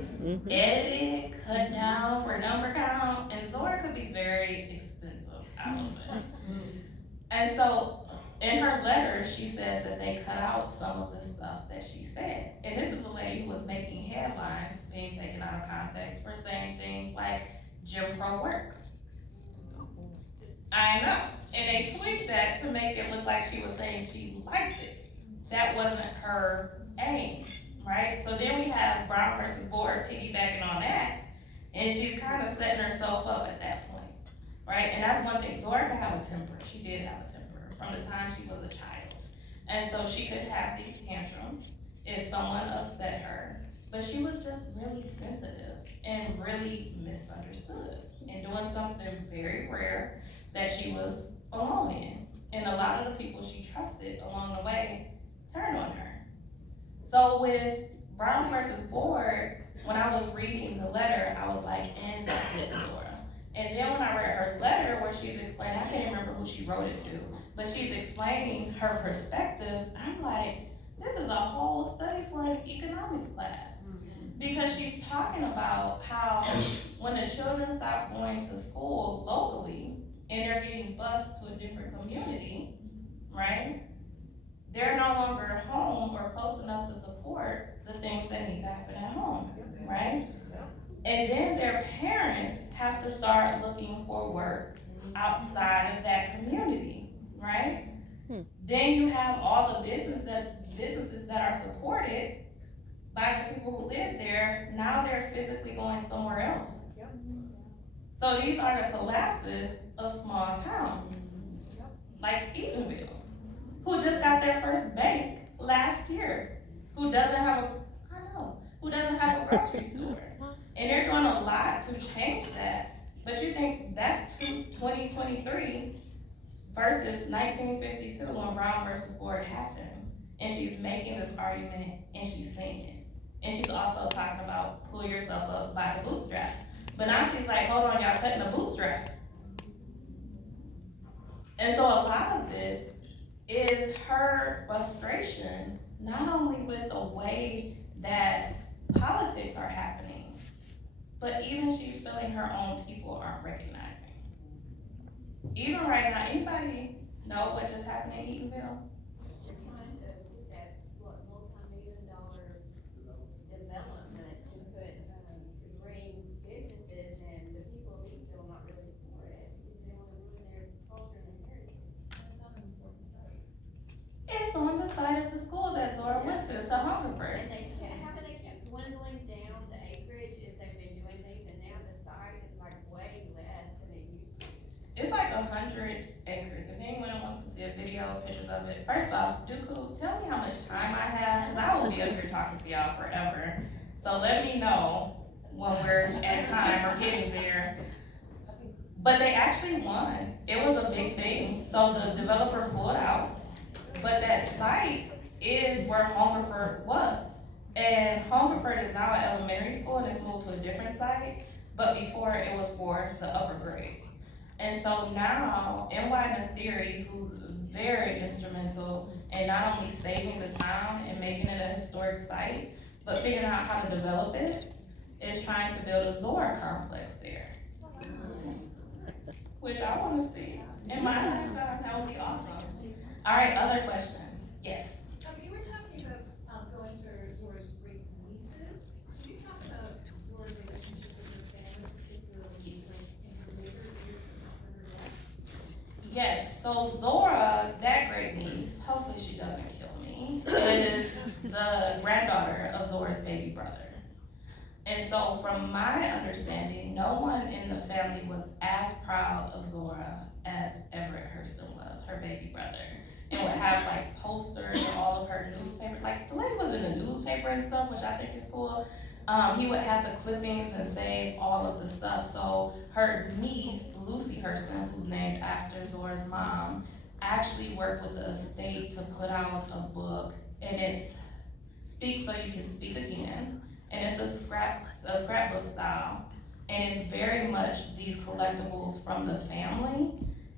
edited, cut down for number count, and Zora could be very extensive, I would say. And so, in her letter, she says that they cut out some of the stuff that she said. And this is the lady who was making headlines being taken out of context for saying things like Jim Crow works. I know. And they tweaked that to make it look like she was saying she liked it. that wasn't her aim, right? So then we have Brown versus Board piggybacking on that, and she's kind of setting herself up at that point, right? And that's one thing, Zora could have a temper. She did have a temper from the time she was a child. And so she could have these tantrums if someone upset her, but she was just really sensitive and really misunderstood and doing something very rare that she was alone in. And a lot of the people she trusted along the way turned on her. So with Brown versus Board, when I was reading the letter, I was like, and that's it, Zora. And then when I read her letter where she's explaining, I can't remember who she wrote it to, but she's explaining her perspective, I'm like, this is a whole study for an economics class. Because she's talking about how when the children stop going to school locally and they're getting bused to a different community, right? They're no longer home or close enough to support the things that need to happen at home, right? And then their parents have to start looking for work outside of that community, right? Then you have all the businesses that are supported by the people who live there. Now they're physically going somewhere else. So these are the collapses of small towns, like Eatonville, who just got their first bank last year, who doesn't have a grocery store. And they're doing a lot to change that. But you think that's 2023 versus 1952 when Brown versus Board happened. And she's making this argument and she's singing. And she's also talking about pull yourself up by the bootstraps. But now she's like, hold on, y'all cutting the bootstraps. And so a lot of this is her frustration, not only with the way that politics are happening, but even she's feeling her own people aren't recognizing. Even right now, anybody know what just happened in Eatonville? They're trying to look at what multi-million-dollar development to put, to bring businesses, and the people of Eastville not really for it, because they want to ruin their culture and their heritage. That's not an important site. It's on the side of the school that Zora went to Hungerford. And haven't they kept dwindling down the acreage as they've been doing things, and now the site is like way less than it used to be? It's like 100 acres. If anyone wants to see a video, pictures of it. First off, Dooku, tell me how much time I have, because I will be up here talking to y'all forever. So let me know when we're at time or getting there. But they actually won. It was a big thing. So the developer pulled out. But that site is where Hungerford was. And Hungerford is now an elementary school and it's moved to a different site. But before it was for the upper grades. And so now, NY Theory, who's very instrumental in not only saving the town and making it a historic site, but figuring out how to develop it, is trying to build a Zora complex there. Which I wanna see. In my lifetime, that would be awesome. All right, other questions? Yes. You were talking about going to Zora's great nieces. Could you talk about Zora's relationship with her family, particularly in her later years after her death? Yes, so Zora, that great niece, hopefully she doesn't kill me, is the granddaughter of Zora's baby brother. And so from my understanding, no one in the family was as proud of Zora as Everett Hurston was, her baby brother. And would have like posters and all of her newspapers, like the lady was in the newspaper and stuff, which I think is cool. He would have the clippings and save all of the stuff. So her niece, Lucy Hurston, who's named after Zora's mom, actually worked with the estate to put out a book, and it's Speak So You Can Speak Again. And it's a scrapbook style. And it's very much these collectibles from the family.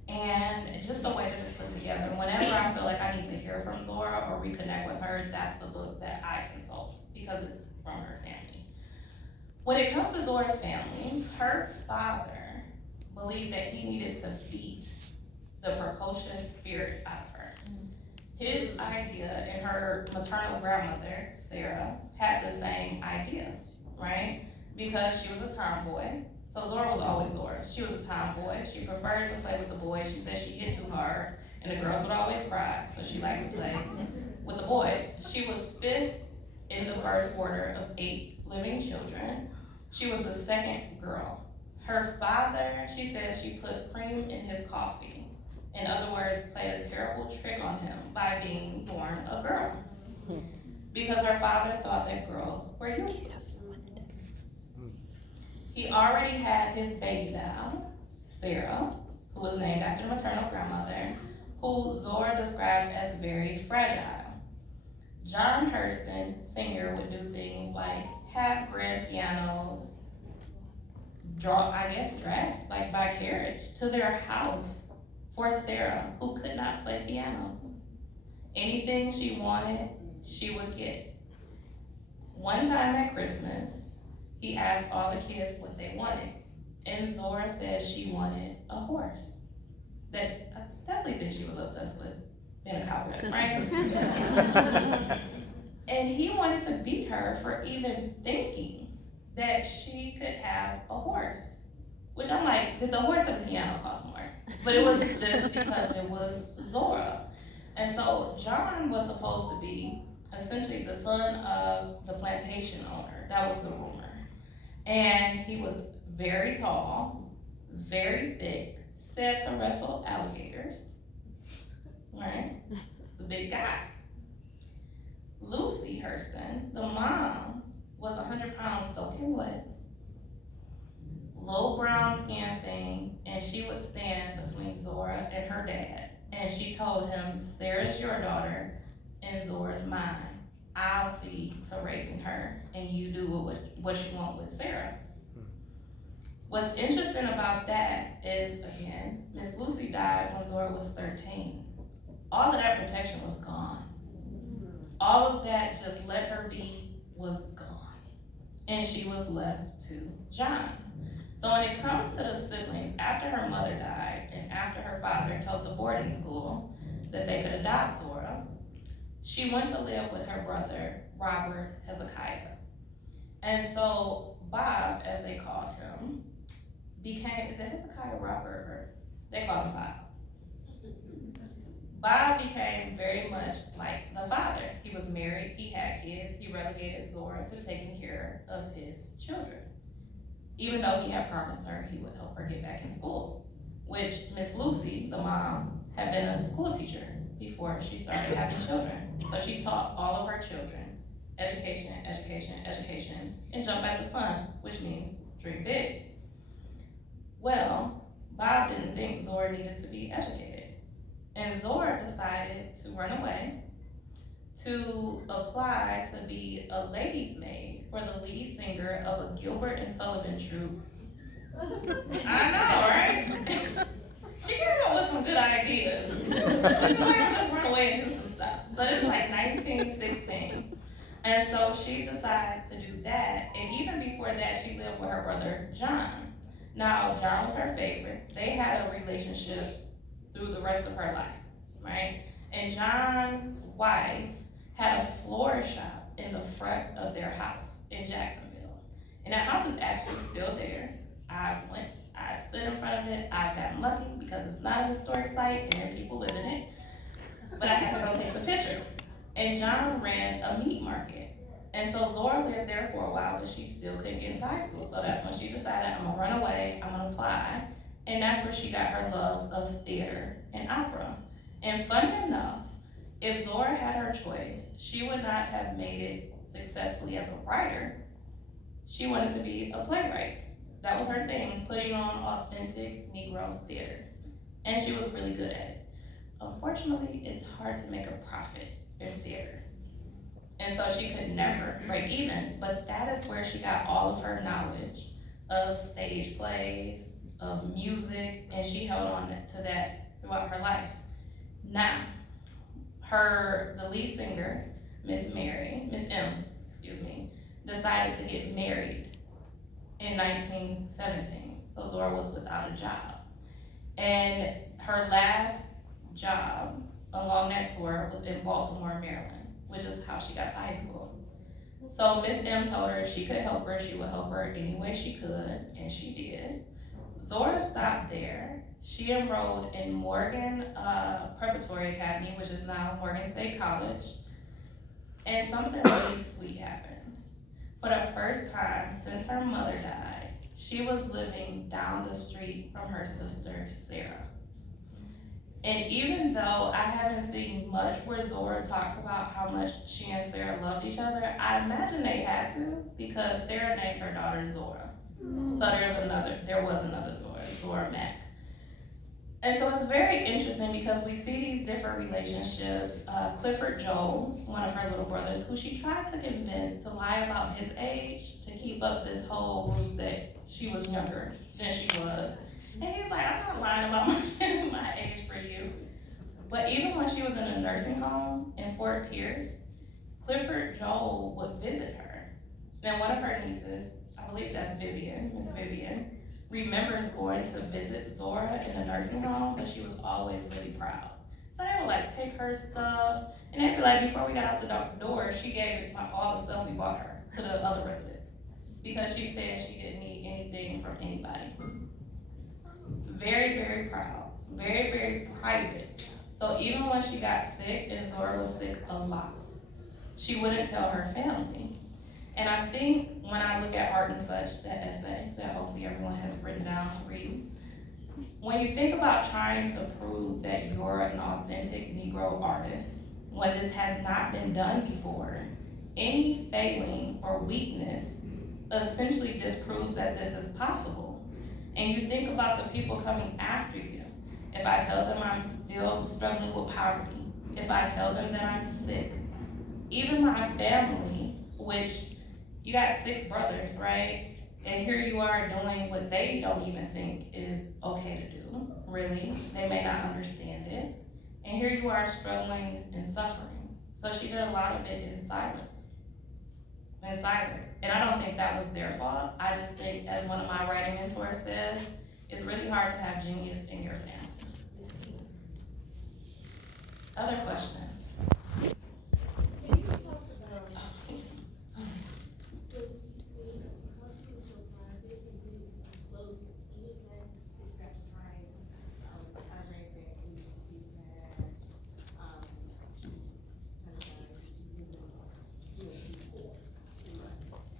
And just the way that it's put together. Whenever I feel like I need to hear from Zora or reconnect with her, that's the book that I consult because it's from her family. When it comes to Zora's family, her father believed that he needed to beat the precocious spirit out of her. His idea and her maternal grandmother, Sarah, had the same idea, right? Because she was a tomboy. So Zora was always Zora. She was a tomboy. She preferred to play with the boys. She said she hit too hard, and the girls would always cry, so she liked to play. with the boys. She was 5th in the birth order of 8 living children. She was the second girl. Her father, she says she put cream in his coffee. In other words, played a terrible trick on him by being born a girl. Because her father thought that girls were useless. He already had his baby doll, Sarah, who was named after maternal grandmother, who Zora described as very fragile. John Hurston Sr. would do things like have grand pianos, drag, like by carriage, to their house for Sarah, who could not play piano. Anything she wanted, she would get. One time at Christmas, he asked all the kids what they wanted, and Zora said she wanted a horse. That I definitely think she was obsessed with being a cowboy, right? And he wanted to beat her for even thinking that she could have a horse. Which I'm like, did the horse or the piano cost more? But it was just because it was Zora. And so John was supposed to be essentially the son of the plantation owner. That was the rumor. And he was very tall, very thick, said to wrestle alligators. Right? The big guy. Lucy Hurston, the mom, was 100 pounds soaking wet. Low brown skin thing, and she would stand between Zora and her dad. And she told him, Sarah's your daughter, and Zora's mine. I'll see to raising her, and you do what you want with Sarah. What's interesting about that is, again, Miss Lucy died when Zora was 13. All of that protection was gone. All of that just let her be was gone. And she was left to John. So when it comes to the siblings, after her mother died and after her father told the boarding school that they could adopt Zora, she went to live with her brother, Robert Hezekiah. And so Bob, as they called him, became, is it Hezekiah Robert, or they called him Bob. Bob became very much like the father. He was married, he had kids, he relegated Zora to taking care of his children. Even though he had promised her he would help her get back in school, which Miss Lucy, the mom, had been a school teacher before she started having children. So she taught all of her children education, education, education, and jump at the sun, which means dream big. Well, Bob didn't think Zora needed to be educated. And Zora decided to run away to apply to be a lady's maid for the lead singer of a Gilbert and Sullivan troupe. I know, right? She came up with some good ideas. She's like, I'll just run away and do some stuff. So this is like 1916. And so she decides to do that. And even before that, she lived with her brother, John. Now, John was her favorite. They had a relationship through the rest of her life, right? And John's wife had a floral shop in the front of their house in Jacksonville. And that house is actually still there. I stood in front of it. I've gotten lucky because it's not a historic site and there are people living in it. But I had to go take the picture. And John ran a meat market. And so Zora lived there for a while, but she still couldn't get into high school. So that's when she decided, I'm gonna run away, I'm gonna apply. And that's where she got her love of theater and opera. And funny enough, if Zora had her choice, she would not have made it successfully as a writer. She wanted to be a playwright. That was her thing, putting on authentic Negro theater. And she was really good at it. Unfortunately, it's hard to make a profit in theater. And so she could never break even, but that is where she got all of her knowledge of stage plays, of music, and she held on to that throughout her life. Now, the lead singer, Miss M, decided to get married in 1917. So Zora was without a job. And her last job along that tour was in Baltimore, Maryland, which is how she got to high school. So Miss M told her if she could help her, she would help her any way she could, and she did. Zora stopped there. She enrolled in Morgan Preparatory Academy, which is now Morgan State College, And something really sweet happened. For the first time since her mother died, she was living down the street from her sister, Sarah. And even though I haven't seen much where Zora talks about how much she and Sarah loved each other, I imagine they had to because Sarah named her daughter Zora. So there was another Zora, Zora Mack. And so it's very interesting because we see these different relationships. Clifford Joel, one of her little brothers, who she tried to convince to lie about his age to keep up this whole ruse that she was younger than she was. And he's like, I'm not lying about my age for you. But even when she was in a nursing home in Fort Pierce, Clifford Joel would visit her. Then one of her nieces, I believe that's Vivian, Miss Vivian, remembers going to visit Zora in a nursing home, but she was always really proud. So they would like take her stuff, and they'd be like, before we got out the door, she gave all the stuff we bought her to the other residents because she said she didn't need anything from anybody. Very, very proud, very, very private. So even when she got sick, and Zora was sick a lot, she wouldn't tell her family. And I think when I look at Art and Such, that essay that hopefully everyone has written down to read, when you think about trying to prove that you're an authentic Negro artist, when this has not been done before, any failing or weakness essentially disproves that this is possible. And you think about the people coming after you. If I tell them I'm still struggling with poverty, if I tell them that I'm sick, even my family, which you got 6 brothers, right? And here you are doing what they don't even think is okay to do, really. They may not understand it. And here you are struggling and suffering. So she did a lot of it in silence. And I don't think that was their fault. I just think, as one of my writing mentors says, it's really hard to have genius in your family. Other questions? Can you talk about, once you were so private, and you disclose anything, it's got to try and, I read that you had,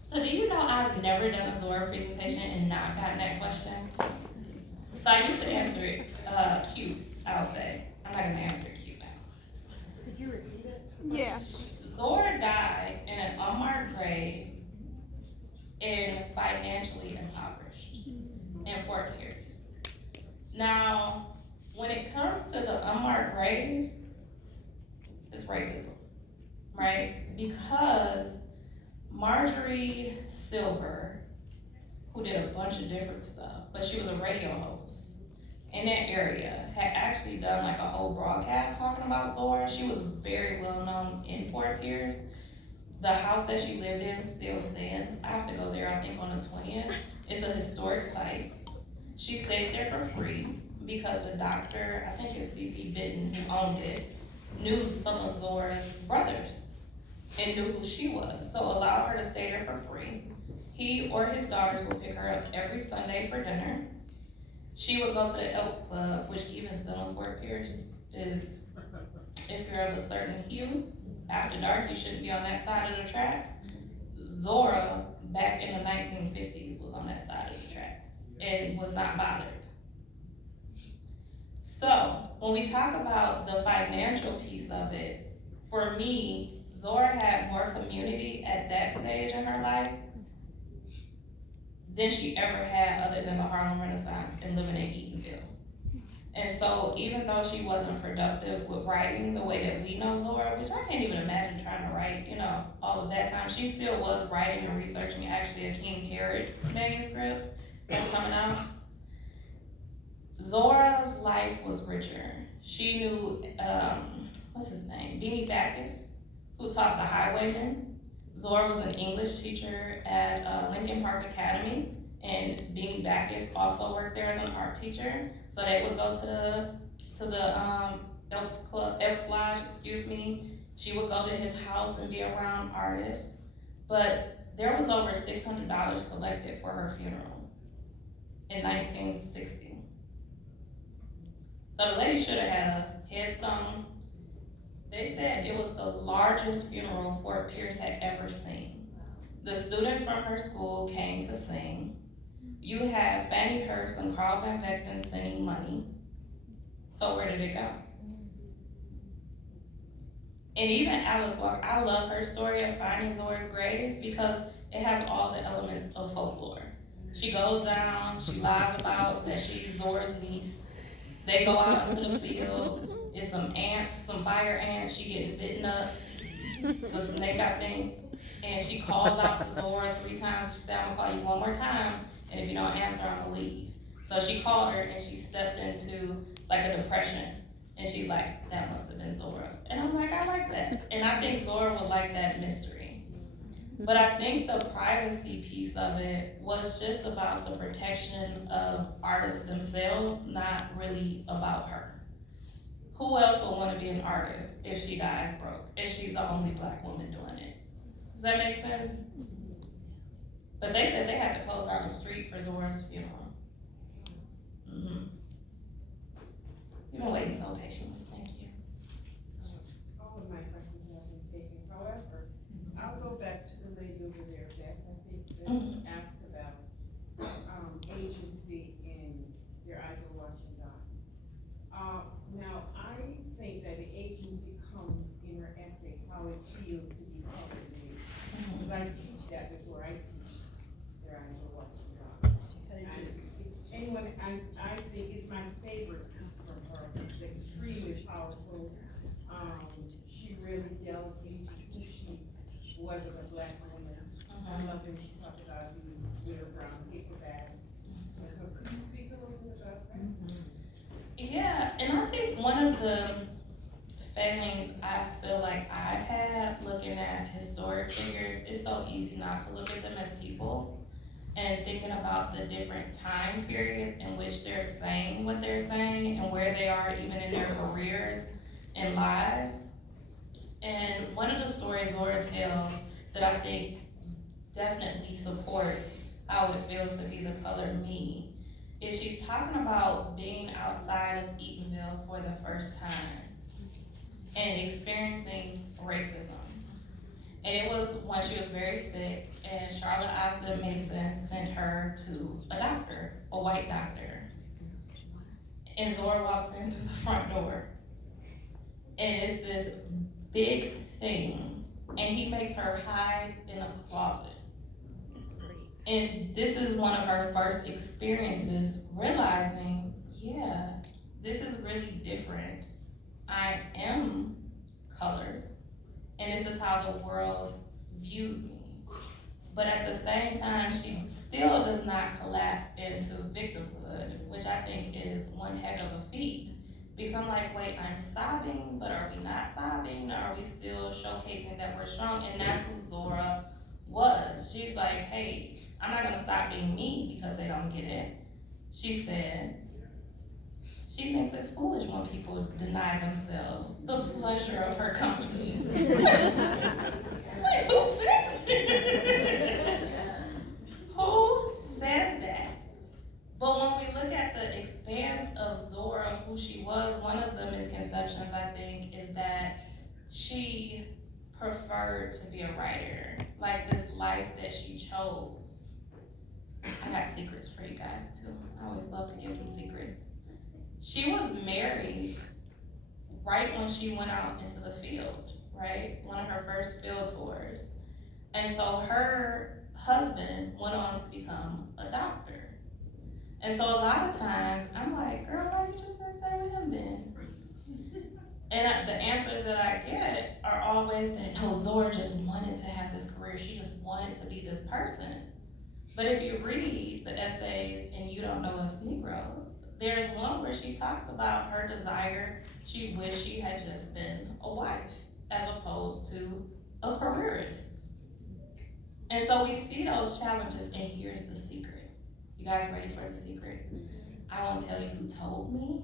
So do you know I've never done a Zora presentation and not gotten that question? So I used to answer it cute, I'll say. I'm not gonna answer it cute now. Could you repeat it? Yeah. Zora died in an unmarked grave and financially impoverished in Fort Pierce. Now, when it comes to the unmarked grave, it's racism, right? Because Marjorie Silver, who did a bunch of different stuff, but she was a radio host in that area, had actually done like a whole broadcast talking about Zora. She was very well known in Fort Pierce. The house that she lived in still stands. I have to go there, I think, on the 20th. It's a historic site. She stayed there for free because the doctor, I think it's C.C. Benton, who owned it, knew some of Zora's brothers and knew who she was. So allowed her to stay there for free. He or his daughters would pick her up every Sunday for dinner. She would go to the Elks Club, which even still in Fort Pierce is, if you're of a certain hue, after dark, you shouldn't be on that side of the tracks. Zora, back in the 1950s, was on that side of the tracks and was not bothered. So, when we talk about the financial piece of it, for me, Zora had more community at that stage in her life than she ever had other than the Harlem Renaissance and living in Eatonville. And so even though she wasn't productive with writing the way that we know Zora, which I can't even imagine trying to write, all of that time, she still was writing and researching actually a King Herod manuscript that's coming out. Zora's life was richer. She knew, what's his name? Beanie Backus, who taught the Highwaymen. Zora was an English teacher at Lincoln Park Academy, and Beanie Backus also worked there as an art teacher. So they would go to the Elks Lodge, She would go to his house and be around artists. But there was over $600 collected for her funeral in 1960. So the lady should have had a headstone, They said it was the largest funeral Fort Pierce had ever seen. The students from her school came to sing. You had Fannie Hurst and Carl Van Vechten sending money. So where did it go? And even Alice Walker, I love her story of finding Zora's grave because it has all the elements of folklore. She goes down, she lies about that she's Zora's niece. They go out into the field, it's some ants, some fire ants, she getting bitten up. It's a snake, I think. And she calls out to Zora 3 times. She said, I'm gonna call you one more time, and if you don't answer, I'm gonna leave. So she called her and she stepped into like a depression. And she's like, that must have been Zora. And I'm like, I like that. And I think Zora would like that mystery. But I think the privacy piece of it was just about the protection of artists themselves, not really about her. Who else would want to be an artist if she dies broke, if she's the only Black woman doing it? Does that make sense? But they said they had to close down the street for Zora's funeral. Mm-hmm. You've been waiting so patiently, thank you. All of my questions have been taken. However, I'll go back to the lady over there, Jack. I think that asked about agency in Your Eyes Are Watching God. Now, I think that the agency comes in her essay, how it feels to be colored in. Because I teach that before I teach Your Eyes Are Watching God. Anyone, I think it's my favorite piece from her. It's extremely powerful. She really delves into who she was as a Black woman. I love when she talked about the little brown paper bag. So could you speak a little bit about that? Yeah, and I think one of the failings I feel like I've had looking at historic figures, it's so easy not to look at them as people. And thinking about the different time periods in which they're saying what they're saying and where they are even in their careers and lives. And one of the stories Zora tells that I think definitely supports how it feels to be the color me is she's talking about being outside of Eatonville for the first time and experiencing racism. And it was when she was very sick, and Charlotte Osgood Mason sent her to a doctor, a white doctor. And Zora walks in through the front door. And it's this big thing. And he makes her hide in a closet. And this is one of her first experiences realizing, yeah, this is really different. I am colored. And this is how the world views me. But at the same time, she still does not collapse into victimhood, which I think is one heck of a feat. Because I'm like, wait, I'm sobbing, but are we not sobbing? Or are we still showcasing that we're strong? And that's who Zora was. She's like, hey, I'm not gonna stop being me because they don't get it. She said, she thinks it's foolish when people deny themselves the pleasure of her company. Wait, who says that? Who says that? But when we look at the expanse of Zora, who she was, one of the misconceptions I think is that she preferred to be a writer, like this life that she chose. I got secrets for you guys too. I always love to give some secrets. She was married right when she went out into the field, right? One of her first field tours. And so her husband went on to become a doctor. And so a lot of times I'm like, girl, why you just didn't stay with him then? And the answers that I get are always that, no, Zora just wanted to have this career. She just wanted to be this person. But if you read the essays and You Don't Know Us Negroes, there's one where she talks about her desire. She wished she had just been a wife as opposed to a careerist. And so we see those challenges, and here's the secret. You guys ready for the secret? I won't tell you who told me,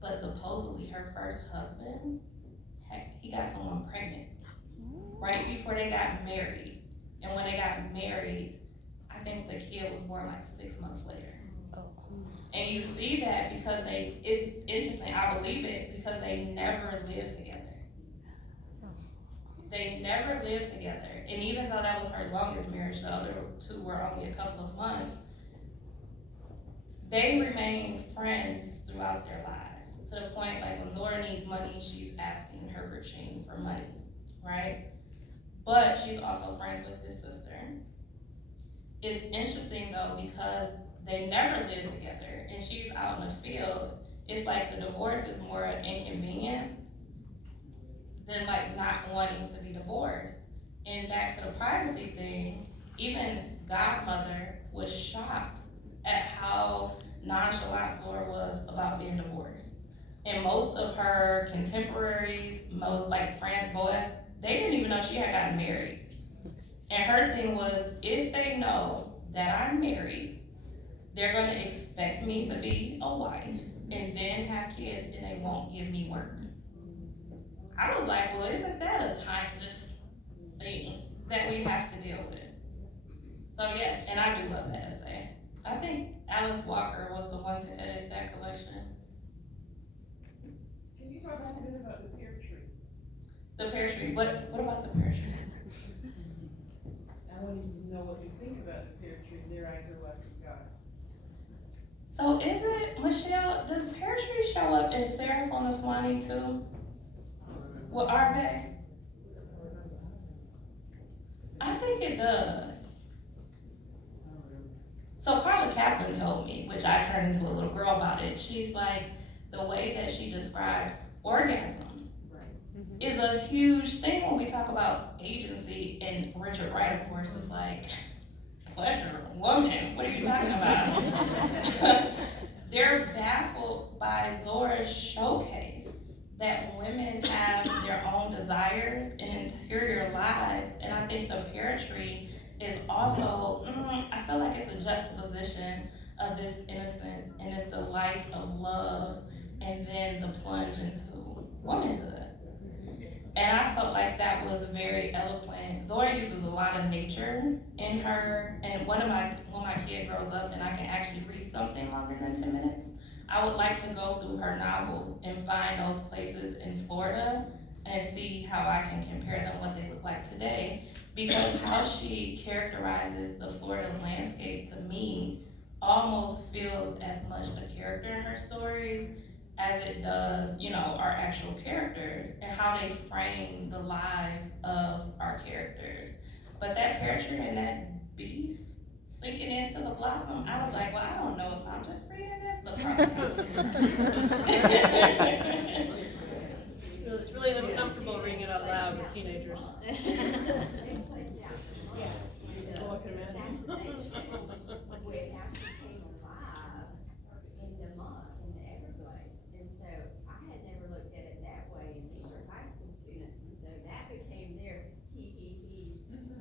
but supposedly her first husband, he got someone pregnant right before they got married. And when they got married, I think the kid was born like 6 months later. And you see that because it's interesting, I believe it, because they never lived together. they never lived together. And even though that was her longest marriage, the other two were only a couple of months, they remained friends throughout their lives. To the point, like, when Zora needs money, she's asking Herbert Sheen for money, right? But she's also friends with his sister. It's interesting though, because they never lived together and she's out in the field. It's like the divorce is more an inconvenience than like not wanting to be divorced. And back to the privacy thing, even Godmother was shocked at how nonchalant Zora was about being divorced. And most of her contemporaries, most like Franz Boas, they didn't even know she had gotten married. And her thing was, if they know that I'm married, they're gonna expect me to be a wife and then have kids and they won't give me work. I was like, well, isn't that a timeless thing that we have to deal with? So yes, and I do love that essay. I think Alice Walker was the one to edit that collection. Can you talk a little bit about the pear tree? The pear tree, what about the pear tree? I want you to know what you think about the pear tree, their eyes are watching God. So is it, Michelle, does pear tree show up in Seraph on the Swanee too? With Arve? I think it does. So Carla Kaplan told me, which I turned into a little girl about it, she's like, the way that she describes orgasms is a huge thing when we talk about agency, and Richard Wright, of course, is like, pleasure, woman, what are you talking about? They're baffled by Zora's showcase that women have their own desires and interior lives, and I think the pear tree is also, I feel like it's a juxtaposition of this innocence and this delight of love, and then the plunge into womanhood. And I felt like that was very eloquent. Zora uses a lot of nature in her, and when my kid grows up and I can actually read something longer than 10 minutes, I would like to go through her novels and find those places in Florida and see how I can compare them, what they look like today. Because how she characterizes the Florida landscape, to me, almost feels as much a character in her stories as it does, our actual characters and how they frame the lives of our characters. But that pear tree and that beast sinking into the blossom, I was like, well, I don't know if I'm just reading this, but probably. It's really uncomfortable reading it out loud with teenagers. Oh, I can imagine. It actually came alive in the Everglades, and so I had never looked at it that way, and these are high school students, and so that became their tee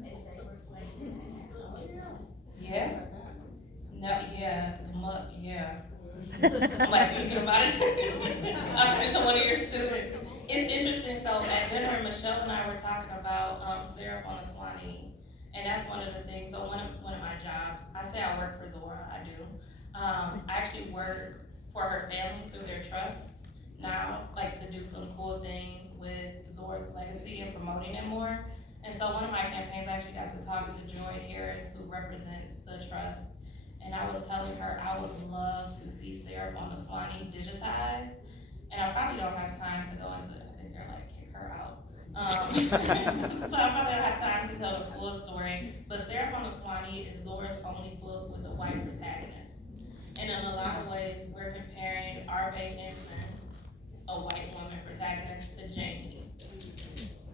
as they were fleshing that out. Yeah. No, yeah, the mud, yeah. I'm like thinking about it. I'll turn into one of your students. It's interesting, so at dinner, Michelle and I were talking about Seraph on the Swanee, and that's one of the things. So one of my jobs, I say I work for Zora, I do. I actually work for her family through their trust now, like to do some cool things with Zora's legacy and promoting it more. And so one of my campaigns, I actually got to talk to Joy Harris, who represents the trust. And I was telling her I would love to see Seraph on the Swanee digitized. And I probably don't have time to go into it. I think they're like, kick her out. So I probably don't have time to tell the full story. But Seraph on the Swanee is Zora's only book with a white protagonist. And in a lot of ways, we're comparing Arve Henson, a white woman protagonist, to Jamie.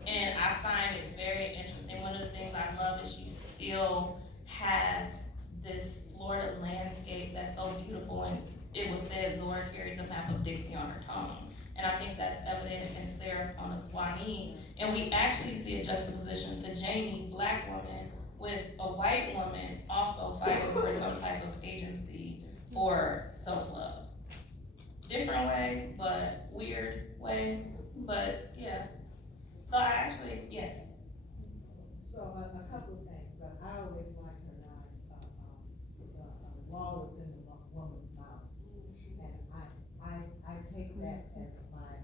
And I find it very interesting. One of the things I love is she still has this Florida landscape that's so beautiful, and it was said Zora carried the map of Dixie on her tongue. And I think that's evident in Seraph on the Swanee. And we actually see a juxtaposition to Jamie, black woman, with a white woman also fighting for some type of agency or self-love. Different way, but weird way, but yeah. So I actually, yes. So a couple of things, but I always liked her line, the law was in the woman's mouth. And I take that as my,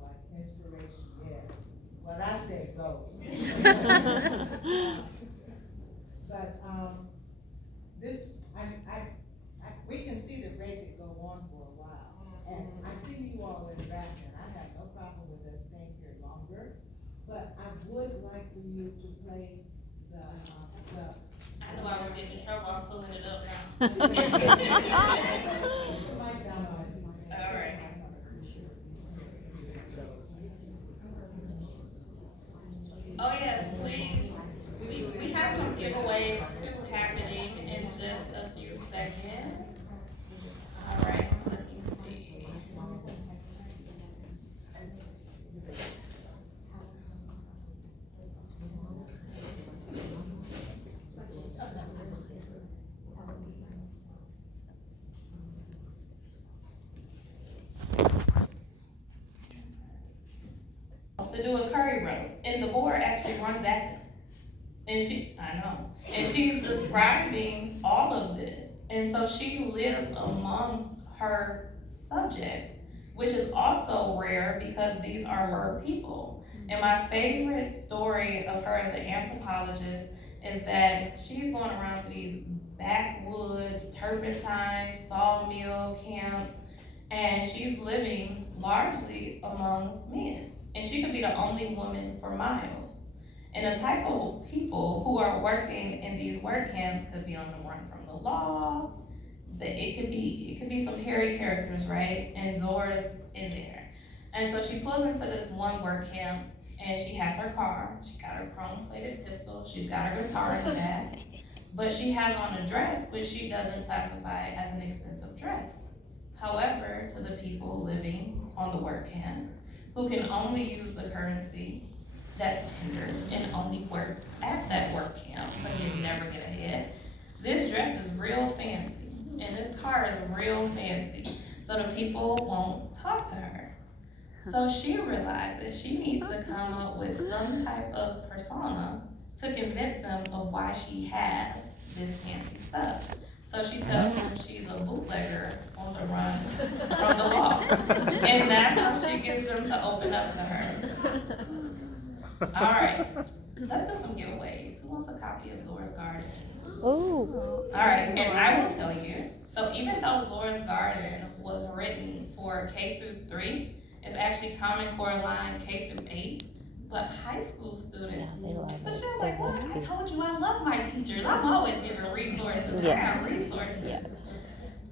like inspiration there. When I say go, But, this, we can see that Rae could go on for a while. And I see you all in the back, and I have no problem with us staying here longer. But I would like for you to play the. I knew I was getting in trouble, I'm pulling it up now. All right. Oh yes, please. We have some giveaways too happening in just a few seconds. All right, let me see. To do a curry roast, and the board actually runs that. And I know, and she's describing all of this, and so she lives amongst her subjects, which is also rare because these are her people. And my favorite story of her as an anthropologist is that she's going around to these backwoods, turpentine, sawmill camps, and she's living largely among men. And she could be the only woman for miles. And the type of people who are working in these work camps could be on the run from the law. It could be some hairy characters, right? And Zora's in there. And so she pulls into this one work camp, and she has her car. She got her chrome-plated pistol. She's got her guitar in the back. But she has on a dress, which she doesn't classify as an expensive dress. However, to the people living on the work camp, who can only use the currency that's tendered and only works at that work camp, so you never get ahead. This dress is real fancy, and this car is real fancy, so the people won't talk to her. So she realizes she needs to come up with some type of persona to convince them of why she has this fancy stuff. So she tells them she's a bootlegger on the run from the law. And that's how she gets them to open up to her. All right, let's do some giveaways. Who wants a copy of Zora's Garden? Ooh. All right, and I will tell you, so even though Zora's Garden was written for K through 3, it's actually Common Core line K through 8. But high school students, but she was like, what? I told you I love my teachers. I'm always giving resources. I have resources. Yes.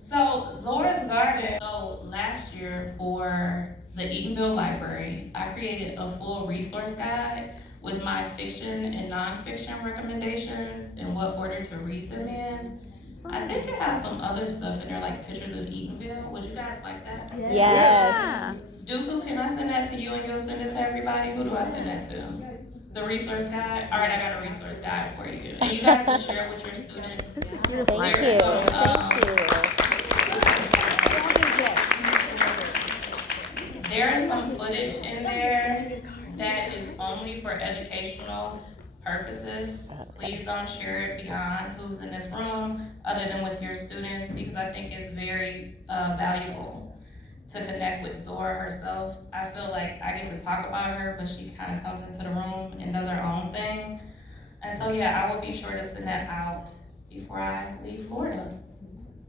So Zora's Garden, so last year for the Eatonville Library, I created a full resource guide with my fiction and nonfiction recommendations and what order to read them in. I think it has some other stuff in there, like pictures of Eatonville. Would you guys like that? Yes. Dooku, can I send that to you and you'll send it to everybody? Who do I send that to? The resource guide? All right, I got a resource guide for you. And you guys can share it with your students. Thank you. There is some footage in there that is only for educational purposes. Please don't share it beyond who's in this room, other than with your students, because I think it's very valuable to connect with Zora herself. I feel like I get to talk about her, but she kind of comes into the room and does her own thing. And so yeah, I will be sure to send that out before I leave Florida.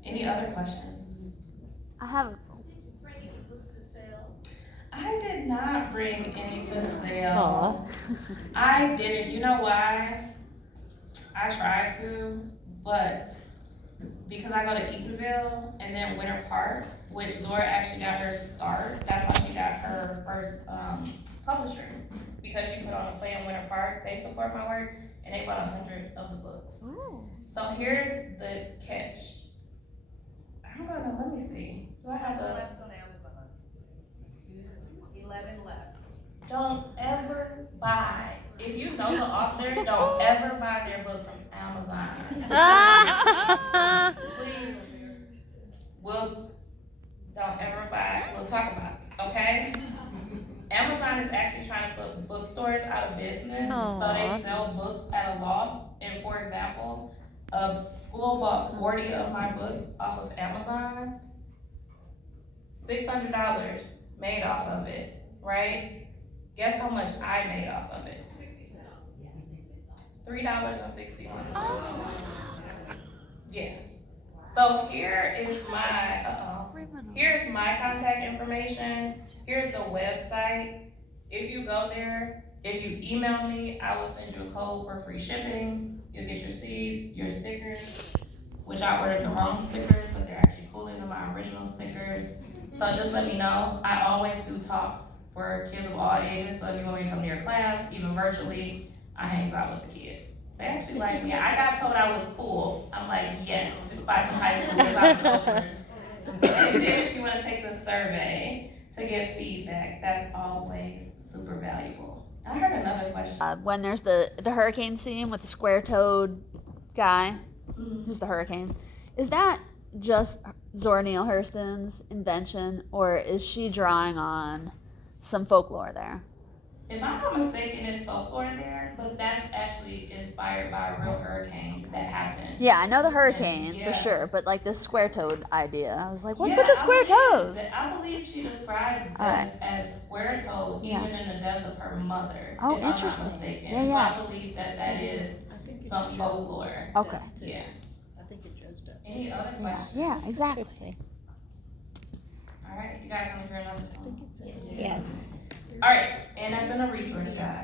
Any other questions? I have. I did not bring any to sell. Aw. I didn't. You know why? I tried to, but because I go to Eatonville and then Winter Park, which Zora actually got her start. That's how she got her first publisher, because she put on a play in Winter Park. They support my work, and they bought 100 of the books. Ooh. So here's the catch. I'm gonna, let me see. Do I have a? Left on Amazon. 11 left. Don't ever buy. If you know the author, don't ever buy their book from Amazon. Please. Don't ever buy. We'll talk about it, okay? Amazon is actually trying to put bookstores out of business, so they sell books at a loss. And for example, a school bought 40 of my books off of Amazon. $600 made off of it, right? Guess how much I made off of it? 60 cents. $3.61. Oh. Yeah. So here's my contact information. Here's the website. If you go there, if you email me, I will send you a code for free shipping. You'll get your C's, your stickers, which I ordered the wrong stickers, but they're actually cooler than my original stickers. So just let me know. I always do talks for kids of all ages. So if you want me to come to your class, even virtually, I hang out with the kids. They actually like me. I got told I was cool. I'm like, yes, by some high schoolers out in Oakland. And then if you want to take the survey to get feedback, that's always super valuable. I heard another question. When there's the hurricane scene with the square-toed guy, who's the hurricane, is that just Zora Neale Hurston's invention, or is she drawing on some folklore there? If I'm not mistaken, it's folklore there, but that's actually inspired by a real hurricane that happened. Yeah, I know the hurricane Yeah. for sure, but like this square-toed idea, I was like, what's Yeah, with the square toes? I believe she describes death Alright. as square-toed, Yeah. even in the death of her mother, Oh, if I'm not interesting. mistaken. Yeah, So yeah. I believe that is some folklore. Okay. Yeah. I think it just does. Any other Yeah, questions? yeah, exactly. Alright, you guys wanna hear another song? Yes. Alright, and that's in a resource guide.